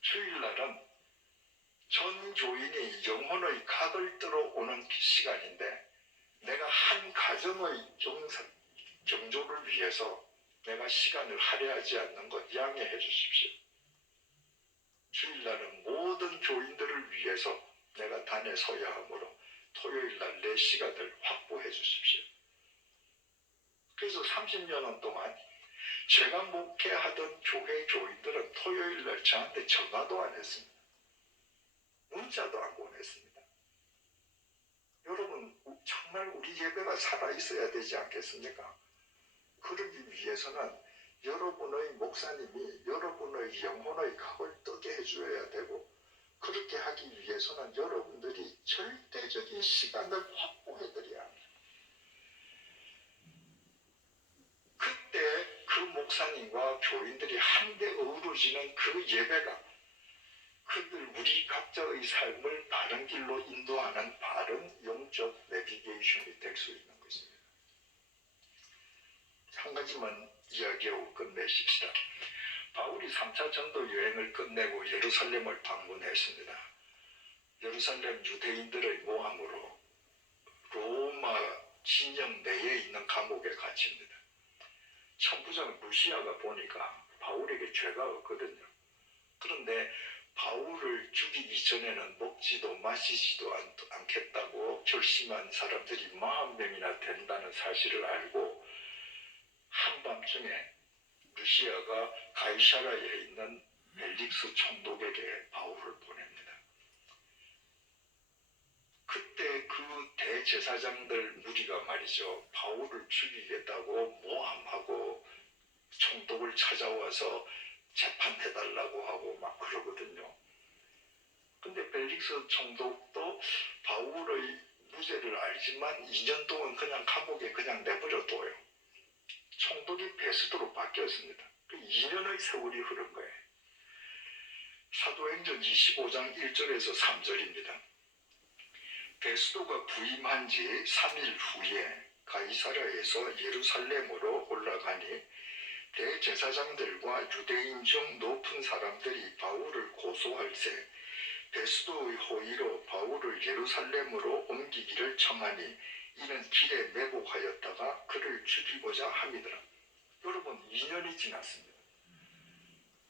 주일 날은 전 교인이 영혼의 각을 들어오는 시간인데 내가 한 가정의 경조를 위해서 내가 시간을 할애하지 않는 것 양해해 주십시오. 주일날은 모든 교인들을 위해서 내가 단에 서야 하므로 토요일날 내 시간을 확보해 주십시오. 그래서 30년 동안 제가 목회하던 교회 교인들은 토요일날 저한테 전화도 안 했습니다. 문자도 안 보냈습니다. 여러분 정말 우리 예배가 살아있어야 되지 않겠습니까? 그러기 위해서는 여러분의 목사님이 여러분의 영혼의 각을 뜨게 해줘야 되고 그렇게 하기 위해서는 여러분들이 절대적인 시간을 확보해드려야 합니다. 그때 그 목사님과 교인들이 한데 어우러지는 그 예배가 우리 각자의 삶을 바른 길로 인도하는 바른 영적 내비게이션이 될 수 있는 것입니다. 한 가지만 이야기하고 끝내십시다. 바울이 3차 전도 여행을 끝내고 예루살렘을 방문했습니다. 예루살렘 유대인들의 모함으로 로마 진영 내에 있는 감옥에 갇힙니다. 천부장 루시아가 보니까 바울에게 죄가 없거든요. 그런데 바울을 죽이기 전에는 먹지도 마시지도 않겠다고 결심한 사람들이 40명이나 된다는 사실을 알고 한밤중에 루시아가 가이사라에 있는 벨릭스 총독에게 바울을 보냅니다. 그때 그 대제사장들 무리가 말이죠. 바울을 죽이겠다고 모함하고 총독을 찾아와서 재판해달라고 하고 막 그러거든요. 근데 벨릭스 총독도 바울의 무죄를 알지만 2년 동안 그냥 감옥에 그냥 내버려둬요. 총독이 베스도로 바뀌었습니다. 그 2년의 세월이 흐른 거예요. 사도행전 25장 1절에서 3절입니다. 베스도가 부임한 지 3일 후에 가이사랴에서 예루살렘으로 올라가니 대제사장들과 유대인 중 높은 사람들이 바울을 고소할세 베스도의 호의로 바울을 예루살렘으로 옮기기를 청하니 이는 길에 매복하였다가 그를 죽이고자 함이더라. 여러분 2년이 지났습니다.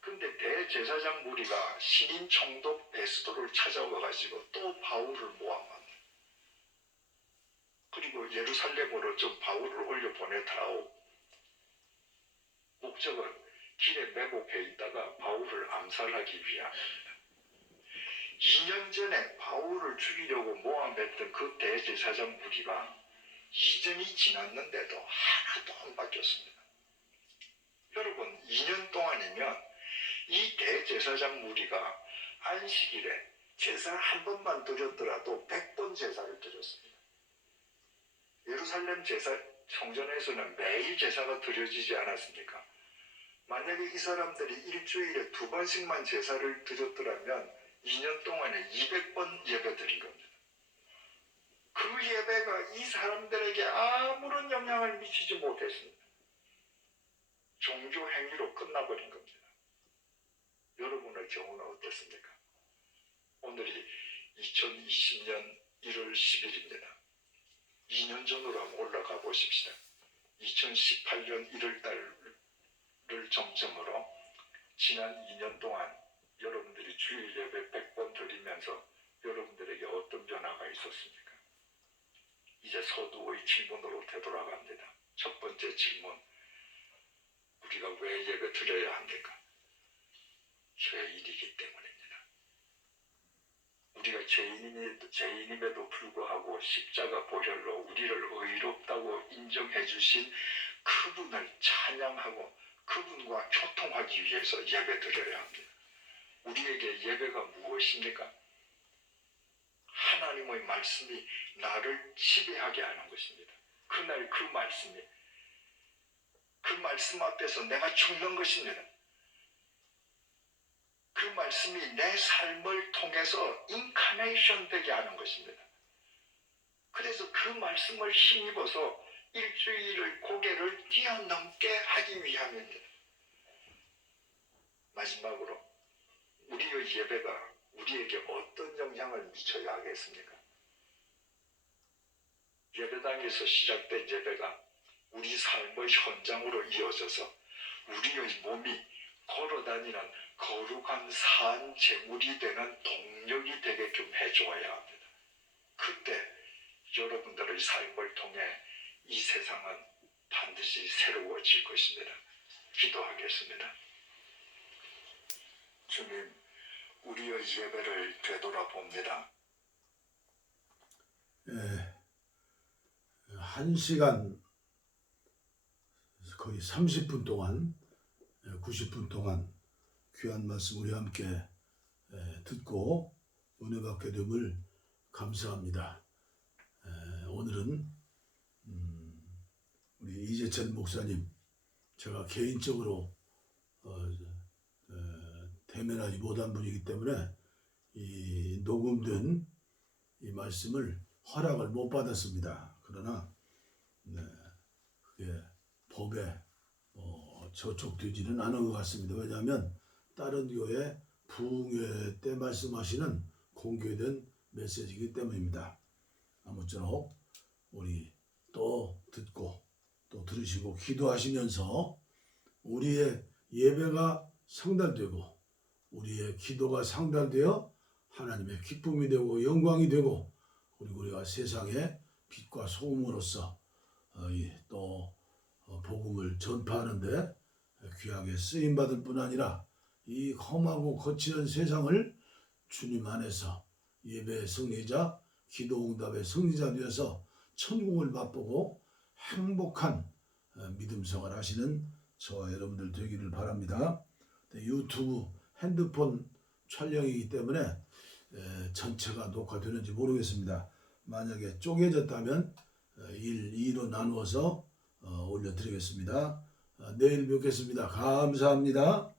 근데 대제사장 무리가 신임 총독 베스도를 찾아와가지고 또 바울을 모함합니다. 그리고 예루살렘으로 좀 바울을 올려보내다오. 목적은 길에 매복해 있다가 바울을 암살하기 위함입니다. 2년 전에 바울을 죽이려고 모함했던 그 대제사장 무리가 2년이 지났는데도 하나도 안 바뀌었습니다. 여러분 2년 동안이면 이 대제사장 무리가 안식일에 제사 한 번만 드렸더라도 100번 제사를 드렸습니다. 예루살렘 제사 성전에서는 매일 제사가 드려지지 않았습니까? 만약에 이 사람들이 일주일에 2번씩만 제사를 드렸더라면 2년 동안에 200번 예배 드린 겁니다. 그 예배가 이 사람들에게 아무런 영향을 미치지 못했습니다. 종교 행위로 끝나버린 겁니다. 여러분의 경우는 어떻습니까? 오늘이 2020년 1월 10일입니다. 2년 전으로 한번 올라가 보십시다. 2018년 1월달을 정점으로 지난 2년 동안 여러분들이 주일 예배 100번 드리면서 여러분들에게 어떤 변화가 있었습니까? 이제 서두의 질문으로 되돌아갑니다. 첫 번째 질문. 우리가 왜 예배 드려야 합니까? 죄인이기 때문입니다. 우리가 죄인임에도 불구하고 십자가 보혈로 우리를 의롭다고 인정해 주신 그분을 찬양하고 그분과 교통하기 위해서 예배 드려야 합니다. 우리에게 예배가 무엇입니까? 하나님의 말씀이 나를 지배하게 하는 것입니다. 그날 그 말씀 앞에서 내가 죽는 것입니다. 그 말씀이 내 삶을 통해서 인카네이션 되게 하는 것입니다. 그래서 그 말씀을 힘입어서 일주일의 고개를 뛰어넘게 하기 위함입니다. 마지막으로 우리의 예배가 우리에게 어떤 영향을 미쳐야 하겠습니까? 예배당에서 시작된 예배가 우리 삶의 현장으로 이어져서 우리의 몸이 걸어다니는 거룩한 산 제물이 되는 동력이 되게끔 해줘야 합니다. 그때 여러분들의 삶을 통해 이 세상은 반드시 새로워질 것입니다. 기도하겠습니다. 주님, 우리의 예배를 되돌아봅니다. 1시간 거의 30분 동안 90분 동안 귀한 말씀 우리 함께 듣고 은혜 받게 됨을 감사합니다. 오늘은 우리 이재철 목사님 제가 개인적으로 대면하지 못한 분이기 때문에 이 녹음된 이 말씀을 허락을 못 받았습니다. 그러나 그게 법에 저촉되지는 않은 것 같습니다. 왜냐하면 다른 교회 부흥회 때 말씀하시는 공개된 메시지이기 때문입니다. 아무쪼록 우리 또 듣고 또 들으시고 기도하시면서 우리의 예배가 상달되고 우리의 기도가 상달되어 하나님의 기쁨이 되고 영광이 되고 그리고 우리가 세상의 빛과 소금으로서 또 복음을 전파하는데 귀하게 쓰임받을 뿐 아니라 이 험하고 거치는 세상을 주님 안에서 예배의 승리자, 기도응답의 승리자 되어서 천국을 맛보고 행복한 믿음생활 하시는 저와 여러분들 되기를 바랍니다. 유튜브 핸드폰 촬영이기 때문에 전체가 녹화되는지 모르겠습니다. 만약에 쪼개졌다면 2로 나누어서 올려드리겠습니다. 내일 뵙겠습니다. 감사합니다.